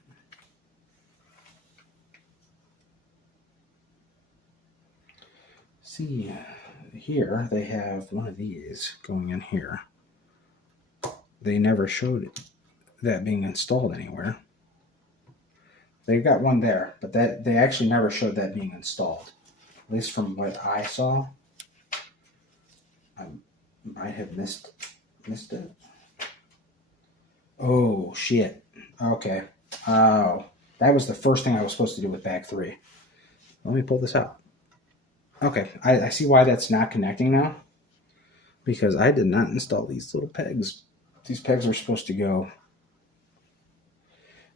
See, here they have one of these going in here. They never showed that being installed anywhere. They got one there, but that they actually never showed that being installed. At least from what I saw. I might have missed it. Oh, shit. Okay. Oh, that was the first thing I was supposed to do with bag 3. Let me pull this out. Okay, I see why that's not connecting now. Because I did not install these little pegs. These pegs are supposed to go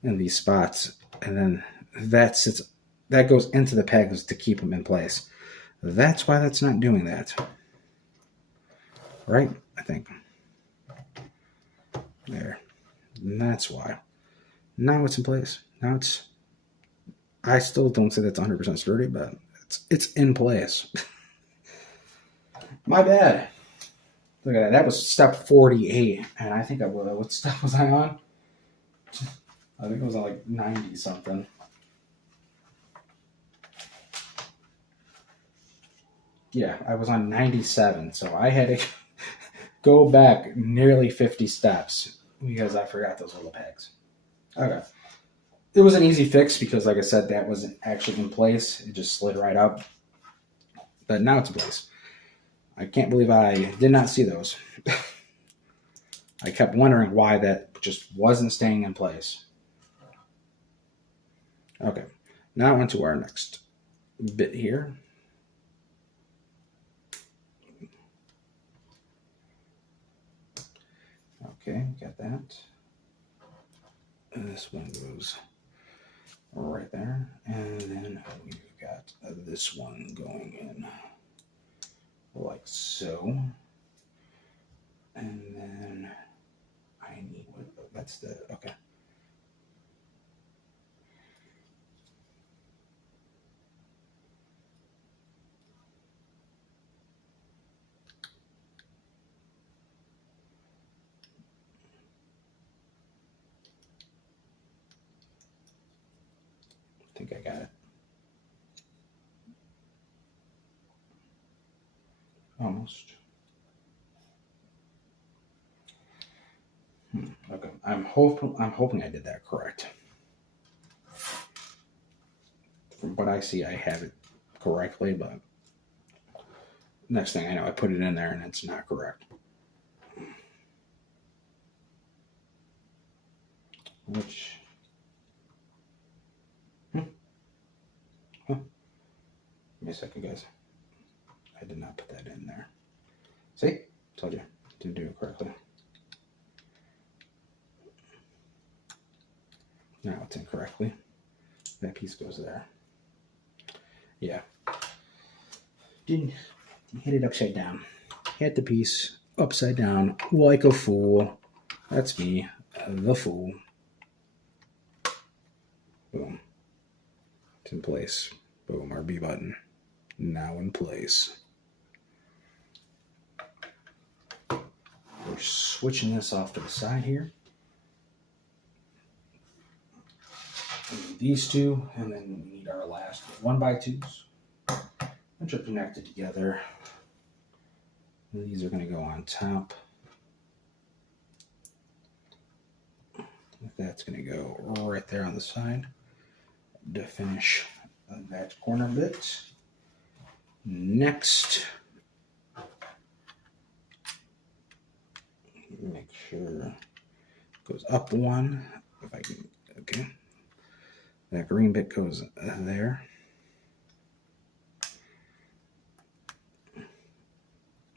in these spots, and then that goes into the pegs to keep them in place. That's why that's not doing that. Right? I think. There. And that's why. Now it's in place. Now it's... I still don't say that's 100% sturdy, but it's in place. My bad. Look at that. That was step 48. And I think what step was I on? I think it was on like 90 something. Yeah, I was on 97. So I had to go back nearly 50 steps because I forgot those little pegs. Okay. It was an easy fix because, like I said, that wasn't actually in place. It just slid right up. But now it's in place. I can't believe I did not see those. I kept wondering why that just wasn't staying in place. Okay, now on to our next bit here. Okay, got that. This one goes right there. And then we've got this one going in like so. And then I need, that's the, okay. I think I got it. Almost. Okay, I'm hoping I did that correct. From what I see, I have it correctly, but next thing I know, I put it in there and it's not correct. Which, huh? Give me a second, guys. I did not put that in there. See? Told you. Didn't do it correctly. Now it's incorrectly. That piece goes there. Yeah. Didn't hit it upside down. Hit the piece upside down like a fool. That's me, the fool. Boom. It's in place. Boom, our B button. Now in place. We're switching this off to the side here. These two, and then we need our last 1x2s, which are connected together. And these are going to go on top. That's going to go right there on the side to finish that corner bit. Next, make sure it goes up one. If I can, okay. That green bit goes there.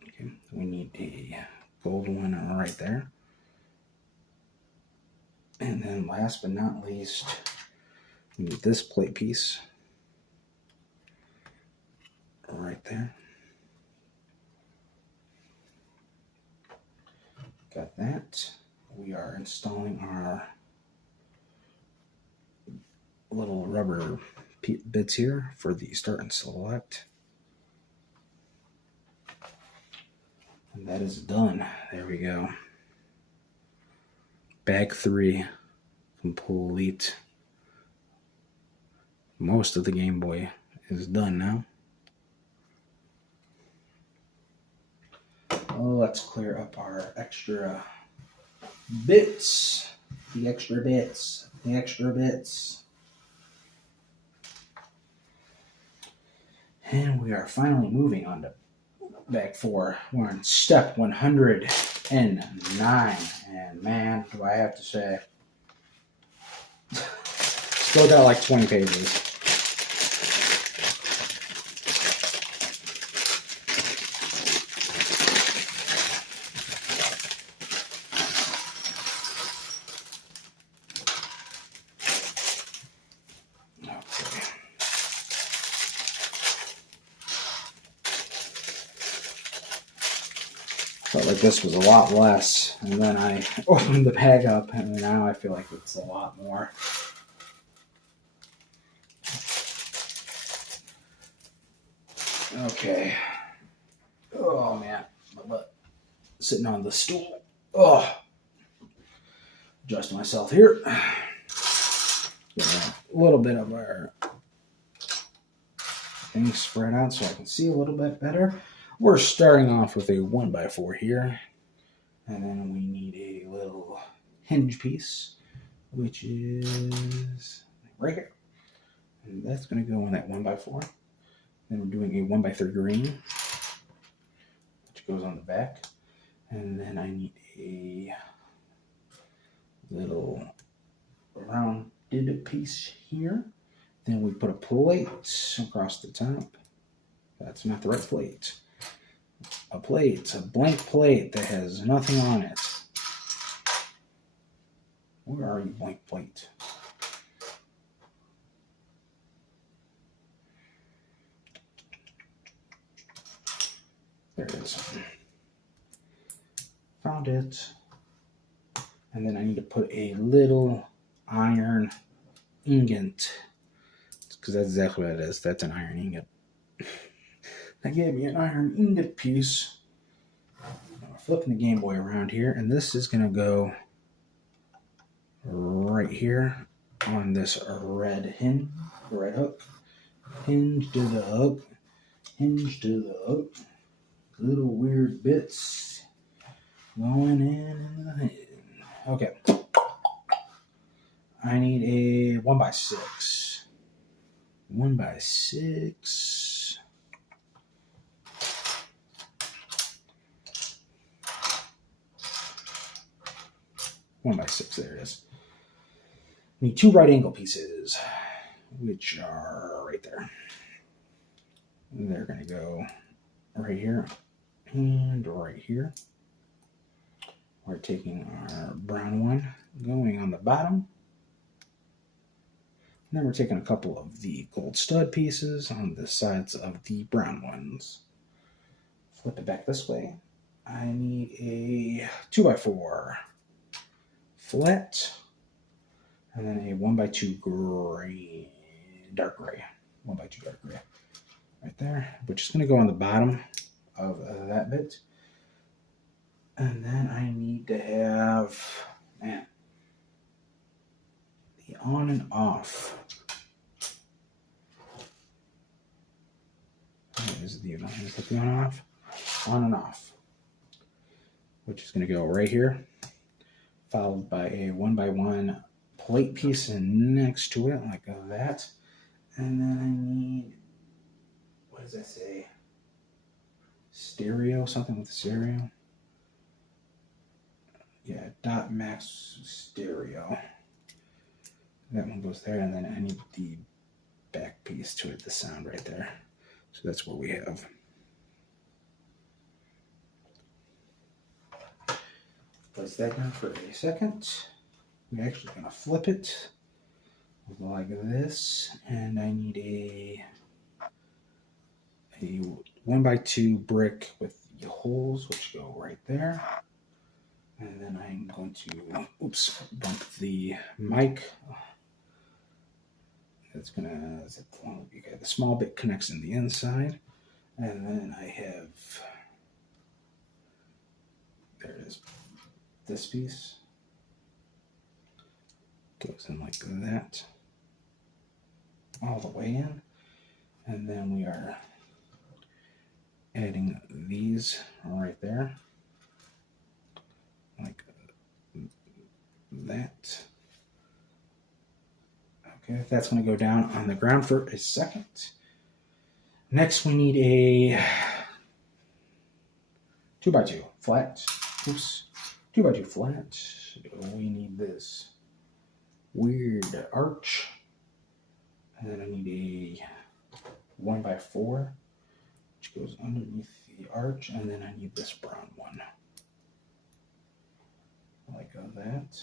Okay, we need a gold one right there. And then last but not least, we need this plate piece right there. Got that. We are installing our little rubber bits here for the start and select. And that is done. There we go. Bag 3 complete. Most of the Game Boy is done now. Let's clear up our extra bits. The extra bits. The extra bits. And we are finally moving on to bag 4. We're on step 109. And man, man, do I have to say. Still got like 20 pages. Felt like this was a lot less, and then I opened the bag up, and now I feel like it's a lot more. Okay. Oh man, my butt sitting on the stool. Oh, adjust myself here. Get a little bit of our things spread out so I can see a little bit better. We're starting off with a 1x4 here, and then we need a little hinge piece, which is right here. And that's going to go on that 1x4. Then we're doing a 1x3 green, which goes on the back. And then I need a little rounded piece here. Then we put a plate across the top. That's not the right plate. A plate, a blank plate that has nothing on it. Where are you, blank plate? There it is. Found it. And then I need to put a little iron ingot, because that's exactly what it is. That's an iron ingot. They gave me an iron ingot piece. I'm flipping the Game Boy around here, and this is going to go right here on this red hinge, red hook. Hinge to the hook, hinge to the hook. Little weird bits going in the hinge. Okay. I need a 1x6. 1x6. 1x6, there it is. Need 2 right angle pieces, which are right there. And they're going to go right here and right here. We're taking our brown one, going on the bottom. And then we're taking a couple of the gold stud pieces on the sides of the brown ones. Flip it back this way. I need a 2x4 flat, and then a 1x2 gray, dark gray. 1x2 dark gray. Right there, which is going to go on the bottom of that bit. And then I need to have, man, the on and off. Is the on and off? On and off. Which is going to go right here, followed by a 1x1 plate piece next to it, like that. And then I need, what does that say? Stereo, something with the stereo. Yeah, dot max stereo. That one goes there, and then I need the back piece to it, the sound right there. So that's what we have. Place that down for a second. We're actually going to flip it like this, and I need a 1x2 brick with the holes, which go right there. And then I'm going to, bump the mic. That's gonna, okay, the small bit connects in the inside. And then I have, there it is, this piece. Goes in like that. All the way in. And then we are adding these right there. Like that. Okay, that's going to go down on the ground for a second. Next, we need a 2x2 flat. 2x2 flat. we need this weird arch, and then I need a 1x4, which goes underneath the arch, and then I need this brown one, like that.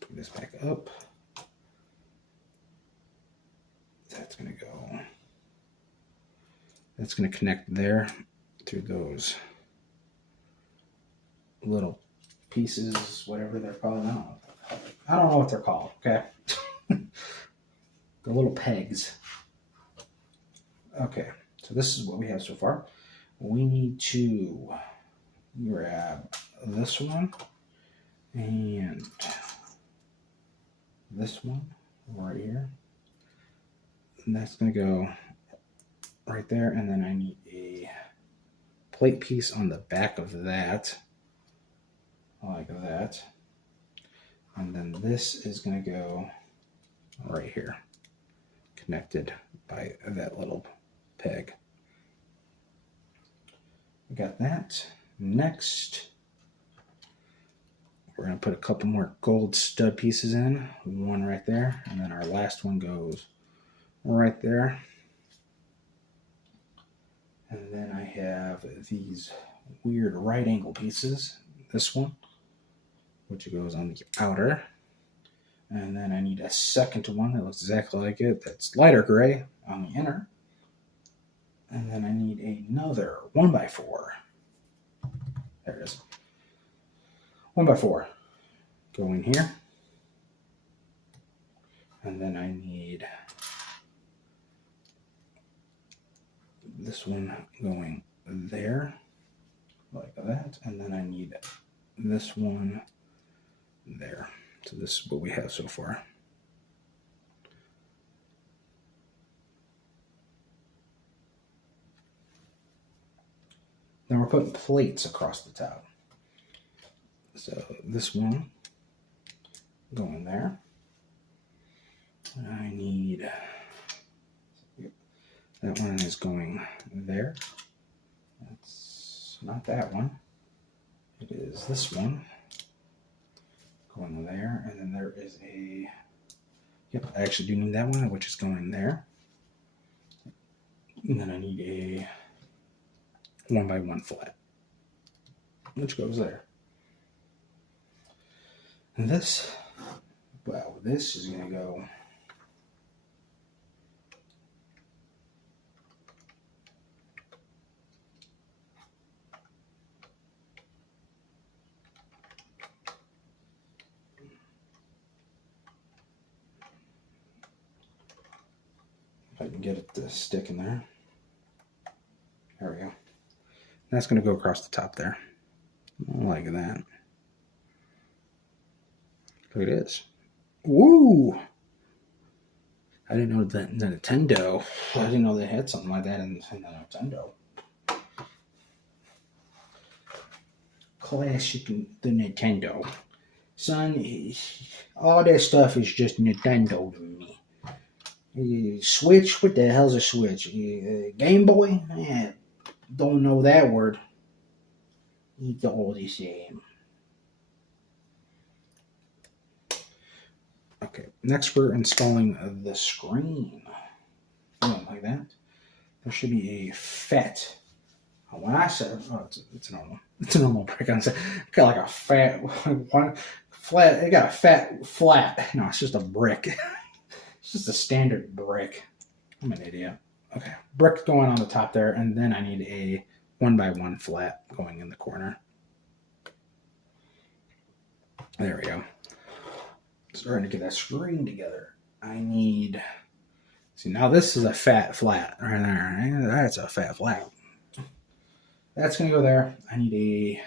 Bring this back up. That's going to go. That's going to connect there through those little pieces, whatever they're called. I don't know what they're called, okay? The little pegs. Okay, so this is what we have so far. We need to grab this one and this one right here. And that's going to go right there. And then I need a plate piece on the back of that, like that. And then this is going to go right here, connected by that little peg. We got that. Next, we're going to put a couple more gold stud pieces in. One right there. And then our last one goes right there. And then I have these weird right angle pieces. This one, which goes on the outer. And then I need a second one that looks exactly like it. That's lighter gray on the inner. And then I need another 1x4. There it is. 1x4. Go in here. And then I need this one going there, like that. And then I need this one there. So this is what we have so far. Then we're putting plates across the top. So this one going there. I need, that one is going there. That's not that one. It is this one going there. And then there is a, yep, I actually do need that one, which is going there. And then I need a 1x1 flat, which goes there. And this, well, this is going to go if I can get it to stick in there. There we go. That's going to go across the top there, like that. Look at this. Woo! I didn't know that the Nintendo. I didn't know they had something like that in the Nintendo. Classic, the Nintendo. Son, all that stuff is just Nintendo to me. Switch? What the hell's a Switch? Game Boy? Don't know that word. It's all the same. Okay, next we're installing the screen. Like that. There should be a fat. When I said, oh, it's normal. It's a normal brick. It's got like a fat one flat. It got a fat flat. No, it's just a brick. It's just a standard brick. I'm an idiot. Okay, brick going on the top there, and then I need a 1x1 flat going in the corner. There we go. Starting to get that screen together. I need. See, now this is a fat flat right there. That's a fat flat. That's going to go there. I need a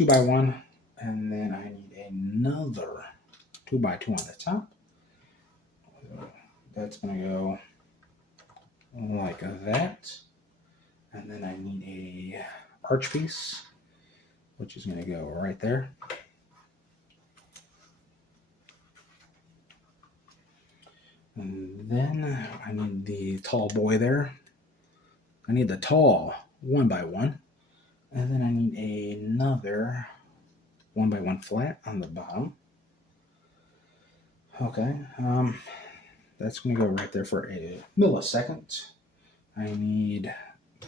2x1, and then I need another 2x2 on the top. That's going to go like that. And then I need a arch piece, which is going to go right there. And then I need the tall boy there. I need the tall 1x1. And then I need another 1x1 flat on the bottom. Okay, that's going to go right there for a millisecond. I need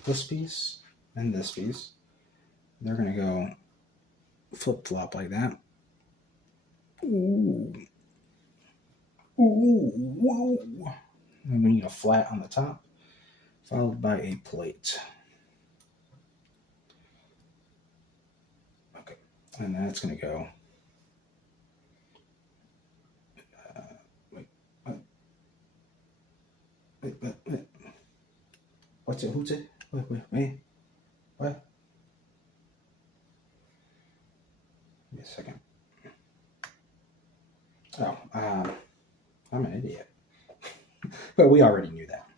this piece and this piece. They're going to go flip-flop like that. Ooh. Ooh, whoa. And we need a flat on the top, followed by a plate. Okay, and that's going to go. Wait. What's it? Who's it? Wait. What? Give me a second. Oh, I'm an idiot. But we already knew that.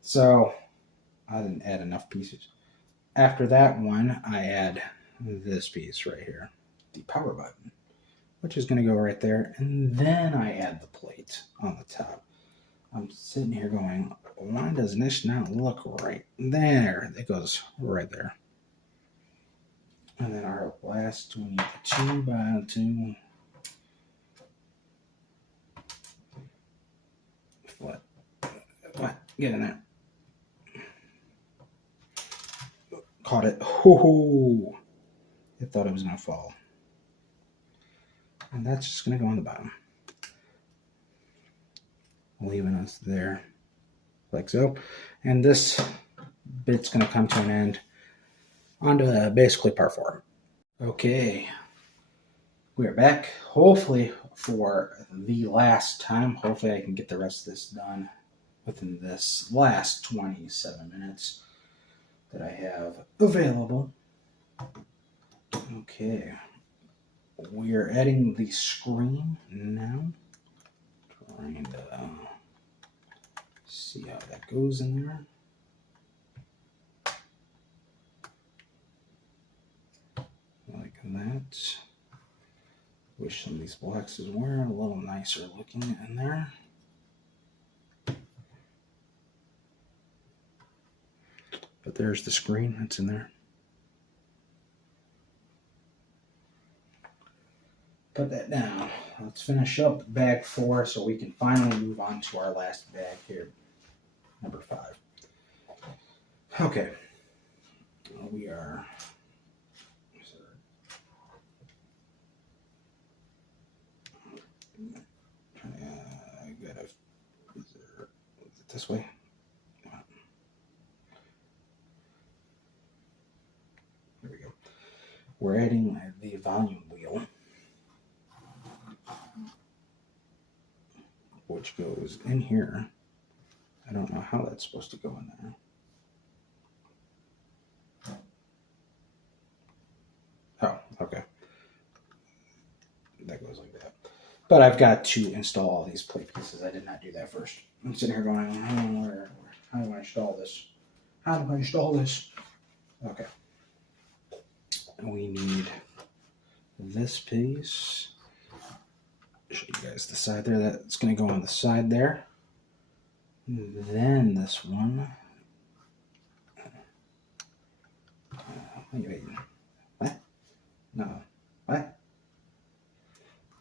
So I didn't add enough pieces. After that one, I add this piece right here, the power button, which is going to go right there. And then I add the plate on the top. I'm sitting here going, why does this not look right? There, it goes right there. And then our last, we need a 2x2 What? Get in there. Caught it. Ho! It thought it was going to fall. And that's just going to go on the bottom. Leaving us there like so. And this bit's going to come to an end onto basically part 4. Okay. We are back. Hopefully for the last time. Hopefully I can get the rest of this done within this last 27 minutes that I have available. Okay. We are adding the screen now. Trying to see how that goes in there. Like that. Wish some of these boxes were a little nicer looking in there. But there's the screen that's in there. Put that down. Let's finish up bag 4 so we can finally move on to our last bag here, number 5. Okay. We are... Is it this way? Here we go. We're adding the volume wheel, which goes in here. I don't know how that's supposed to go in there. Oh, okay. That goes like that. But I've got to install all these plate pieces. I did not do that first. I'm sitting here going, how do I install this? How do I install this? Okay. We need this piece. Show you guys the side there. That's going to go on the side there. Then this one. Wait. What? No. What?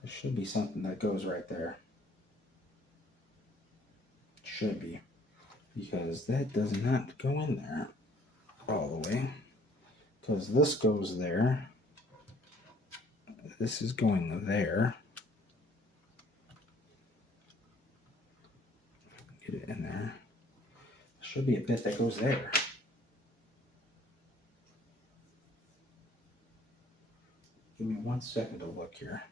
There should be something that goes right there. Should be. Because that does not go in there all the way. Because this goes there. This is going there. Get it in there. There should be a bit that goes there. Give me 1 second to look here.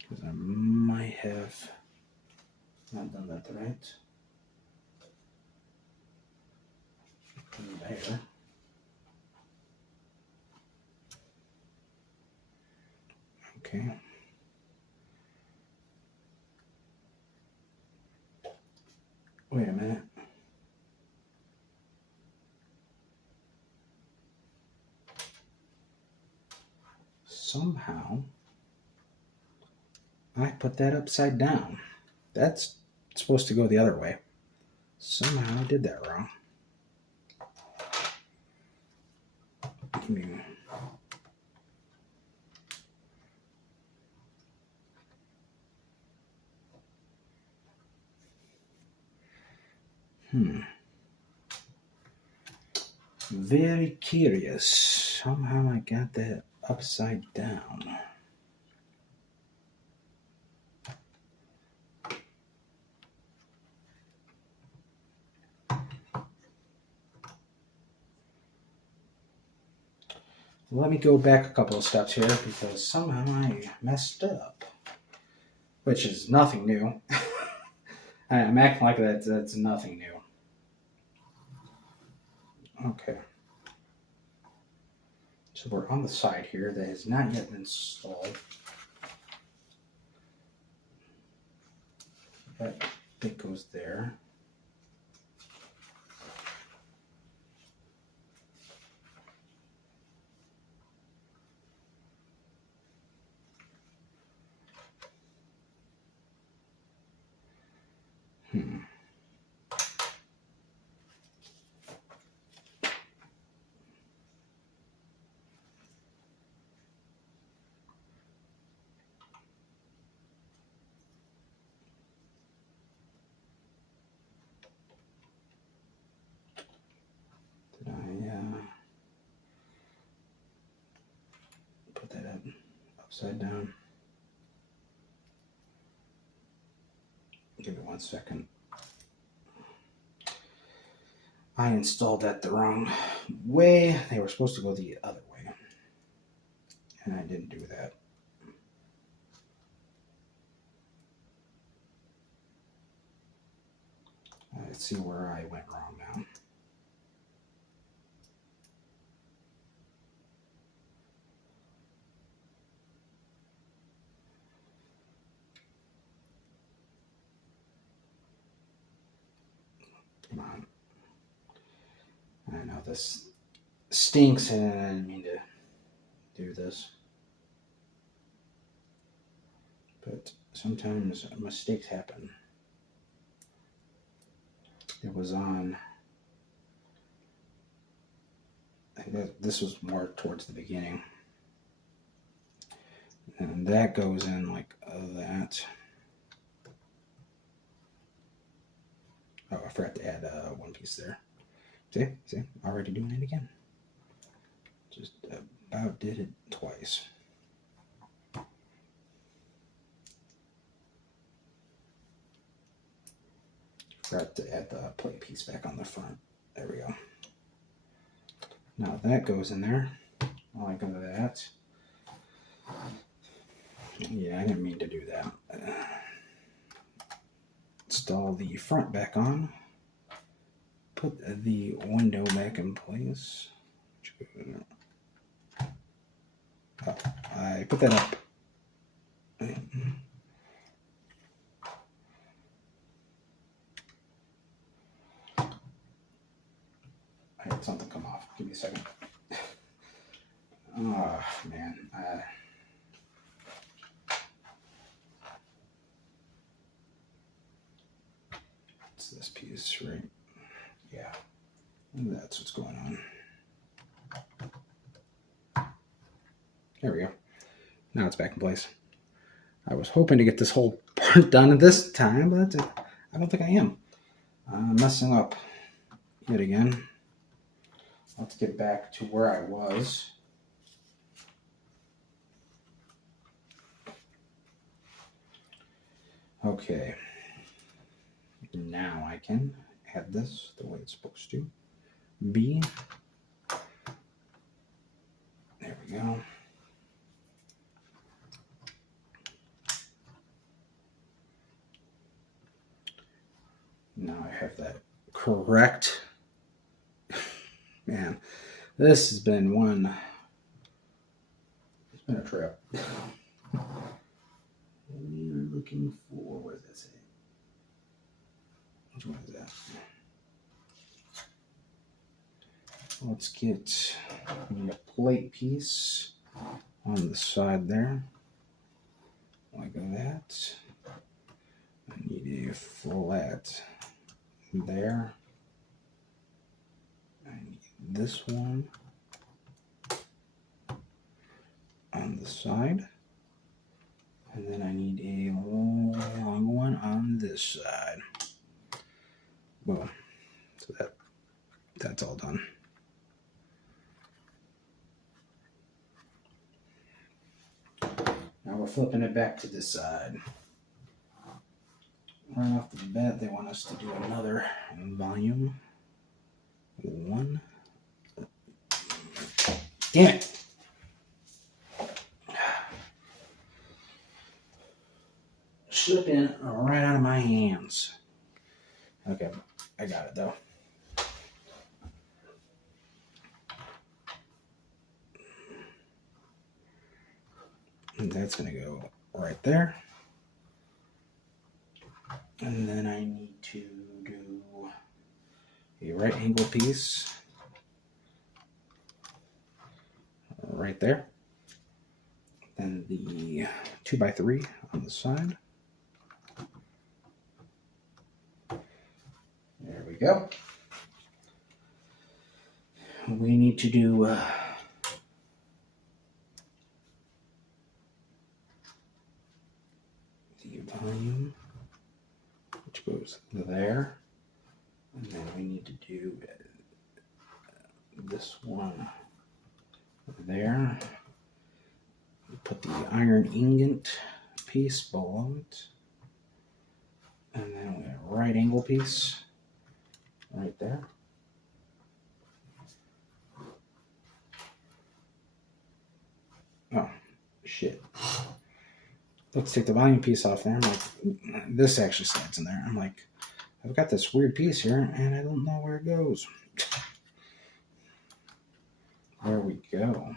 Because I might have not done that right. There. Okay. Wait a minute. Somehow I put that upside down. That's supposed to go the other way. Somehow I did that wrong. Very curious. Somehow I got that upside down. Let me go back a couple of steps here because somehow I messed up. Which is nothing new. I'm acting like that's nothing new. Okay. So we're on the side here that has not yet been installed. That bit goes there. Did I put that up upside down? Give me 1 second. I installed that the wrong way. They were supposed to go the other way. And I didn't do that. Let's see where I went wrong now. Come on. I know this stinks and I didn't mean to do this. But sometimes mistakes happen. It was on, I think this was more towards the beginning. And that goes in like that. Oh, I forgot to add one piece there. See, already doing it again. Just about did it twice. Forgot to add the plate piece back on the front. There we go. Now that goes in there. I like that. Yeah, I didn't mean to do that. Install the front back on. Put the window back in place. Oh, I put that up. I had something come off. Give me a second. Oh, man. It's this piece, right? Yeah. And that's what's going on. There we go. Now it's back in place. I was hoping to get this whole part done this time, but I don't think I am. I'm messing up yet again. Let's get back to where I was. Okay. Now I can add this the way it's supposed to be. There we go. Now I have that correct. Man, this has been one. It's been a trip. We're looking for, what does that say? Which one is that? Let's get a plate piece on the side there, like that. I need a flat there. I need this one on the side. And then I need a long one on this side. Boom. So that's all done. Now we're flipping it back to this side. Right off the bat, they want us to do another volume. 1. Damn it! Slipping right out of my hands. Okay, I got it though. And that's going to go right there. And then I need to do a right angle piece right there. Then the 2x3 on the side. There we go. We need to do the volume, which goes there. And then we need to do this one there. Put the iron ingot piece below it. And then we have a right angle piece right there. Oh, shit. Let's take the volume piece off there. I'm like, this actually slides in there. I'm like, I've got this weird piece here, and I don't know where it goes. There we go.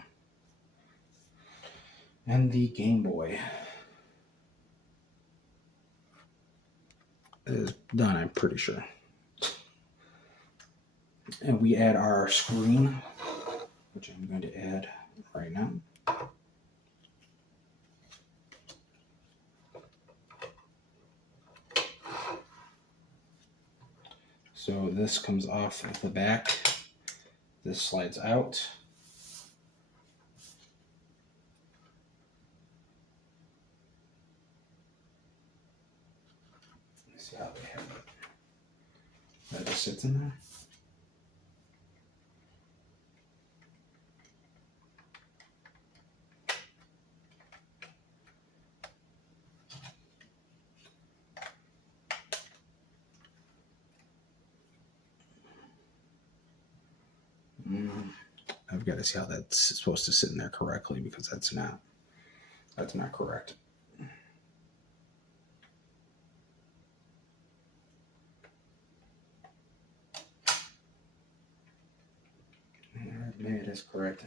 And the Game Boy is done, I'm pretty sure. And we add our screen, which I'm going to add right now. So this comes off of the back. This slides out. Let's see how they have it. That just sits in there. I've got to see how that's supposed to sit in there correctly, because that's not correct. Maybe it is correct.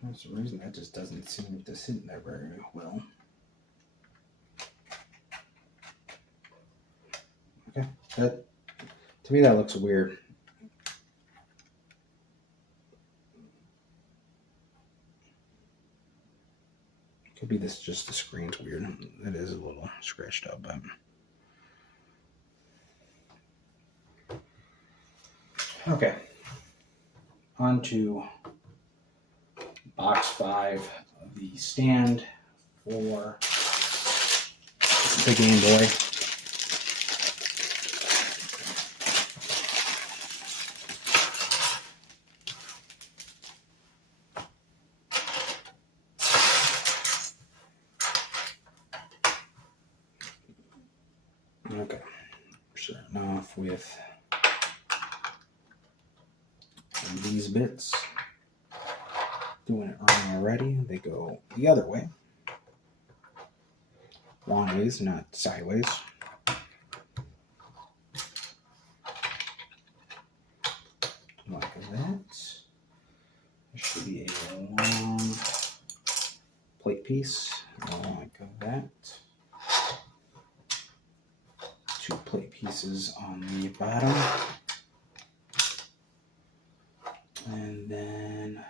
For some reason that just doesn't seem to sit in there very well. Okay, that, to me, that looks weird. Could be this, just the screen's weird. It is a little scratched up, but okay. On to box 5 of the stand for the Game Boy. Okay, starting off with these bits. Doing it wrong already. They go the other way. Long ways, not sideways. Like that. There should be a long plate piece. Like that. 2 plate pieces on the bottom. And then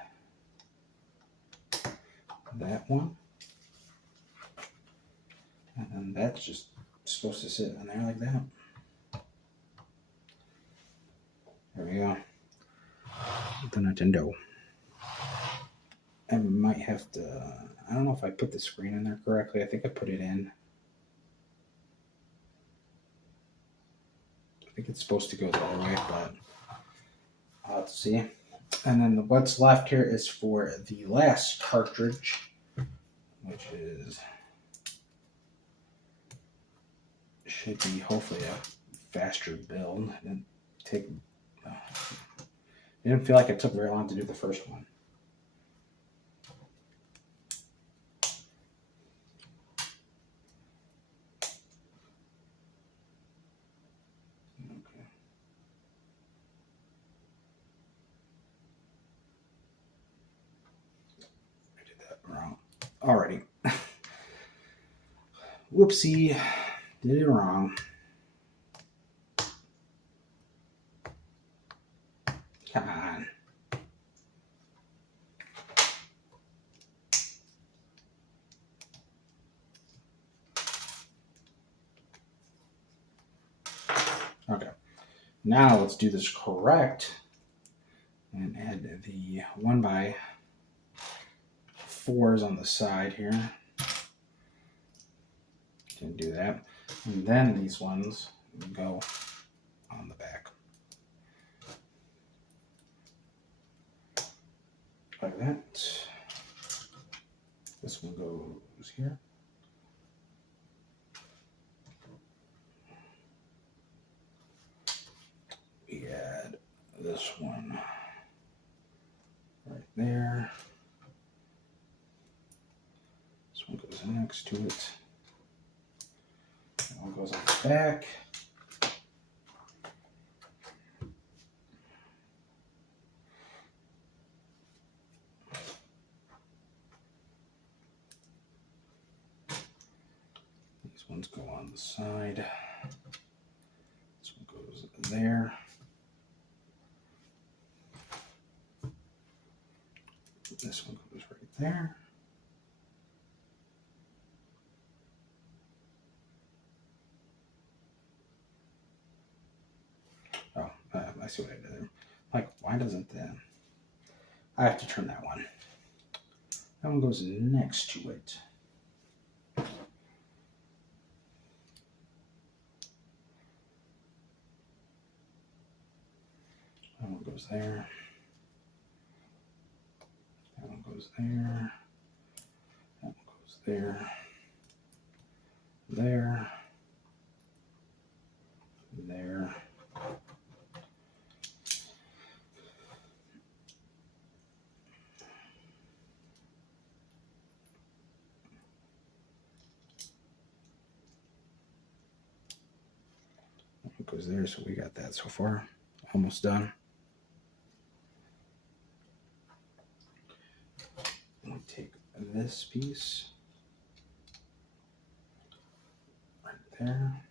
that one. And then that's just supposed to sit on there like that. There we go. The Nintendo. I might have to, I don't know if I put the screen in there correctly. I think I put it in. think it's supposed to go the other way, but I'll have to see. And then what's left here is for the last cartridge, which should be hopefully a faster build. It didn't feel like it took very long to do the first one. Okay. I did that wrong already. Whoopsie, did it wrong. Come on. Okay, now let's do this correct and add the 1x4s on the side here. Can do that. And then these ones go on the back. Like that. This one goes here. We add this one right there. This one goes next to it. That one goes on the back. These ones go on the side. This one goes there. This one goes right there. Oh, I see what I did there. Like, why doesn't that? I have to turn that one. That one goes next to it. That one goes there. That one goes there. That one goes there. There. There. It goes there, so we got that so far. Almost done. We'll take this piece right there.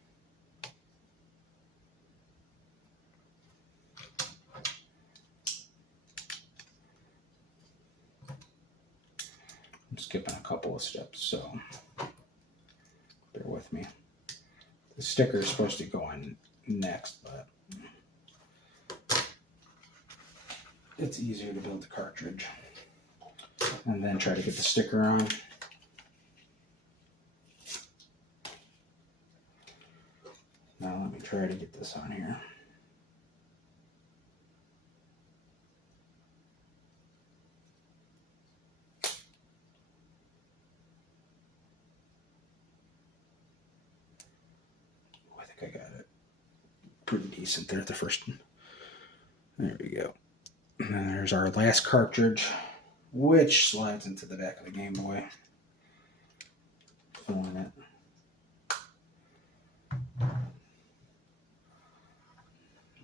I'm skipping a couple of steps, so bear with me. The sticker is supposed to go on next, but it's easier to build the cartridge and then try to get the sticker on. Now let me try to get this on here. Oh, I think I got it pretty decent there at the first one. There we go. And then there's our last cartridge, which slides into the back of the Game Boy. Filling it.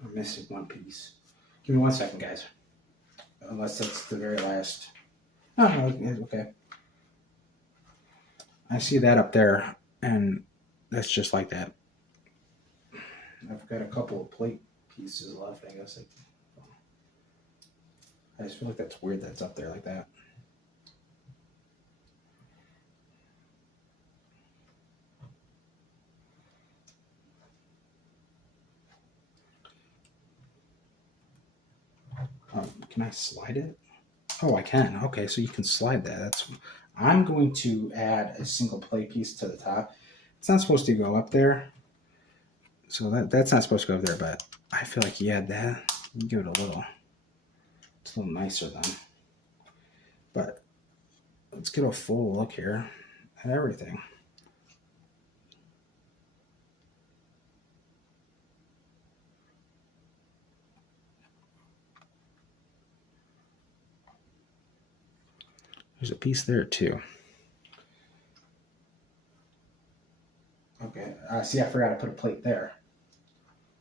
I'm missing one piece. Give me 1 second, guys. Unless that's the very last. Oh, no, it's okay. I see that up there, and that's just like that. I've got a couple of plate pieces left, I guess. I just feel like that's weird that's up there like that. Can I slide it? Oh, I can. Okay, so you can slide that. I'm going to add a single plate piece to the top. It's not supposed to go up there. So that's not supposed to go up there, but I feel like you add that, you give it a little, it's a little nicer then. But let's get a full look here at everything. There's a piece there too. Okay, see, I forgot to put a plate there.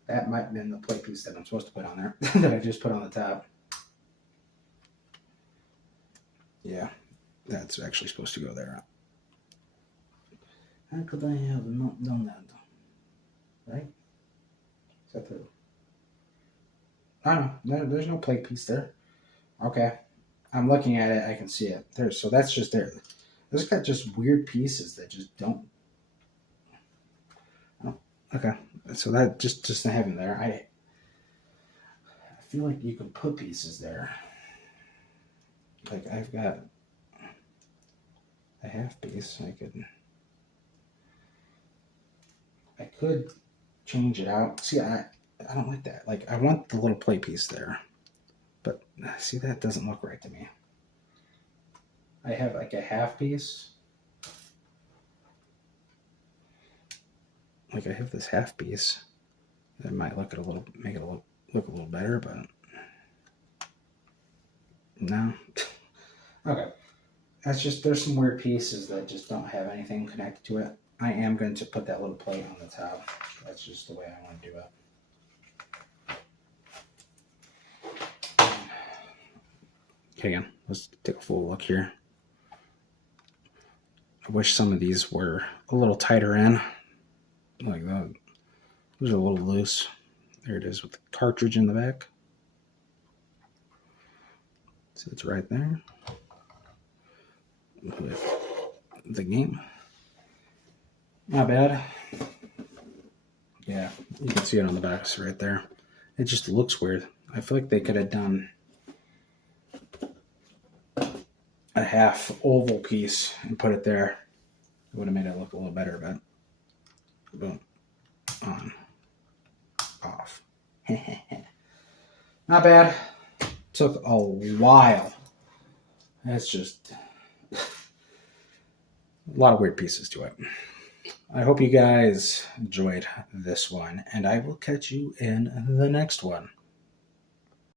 That might have been the plate piece that I'm supposed to put on there that I just put on the top. Yeah, that's actually supposed to go there. How could I have not done that? Right? Is that the... I don't know. There's no plate piece there. Okay. I'm looking at it. I can see it. There. So that's just there. This got just weird pieces that just don't... Oh, okay. So that just doesn't have them there. I feel like you can put pieces there. Like I've got a half piece. I could change it out. See, I don't like that. Like I want the little plate piece there, but see, that doesn't look right to me. I have like a half piece. Like I have this half piece that might look make it look a little better, but no. Okay, that's just, there's some weird pieces that just don't have anything connected to it. I am going to put that little plate on the top. That's just the way I want to do it. Okay, again, let's take a full look here. I wish some of these were a little tighter in. Like that. Those are a little loose. There it is with the cartridge in the back. So it's right there with the game. Not bad. Yeah, you can see it on the back right there. It just looks weird. I feel like they could have done a half oval piece and put it there. It would have made it look a little better, but boom, on, off. Not bad. Took a while. That's just a lot of weird pieces to it. I hope you guys enjoyed this one, and I will catch you in the next one.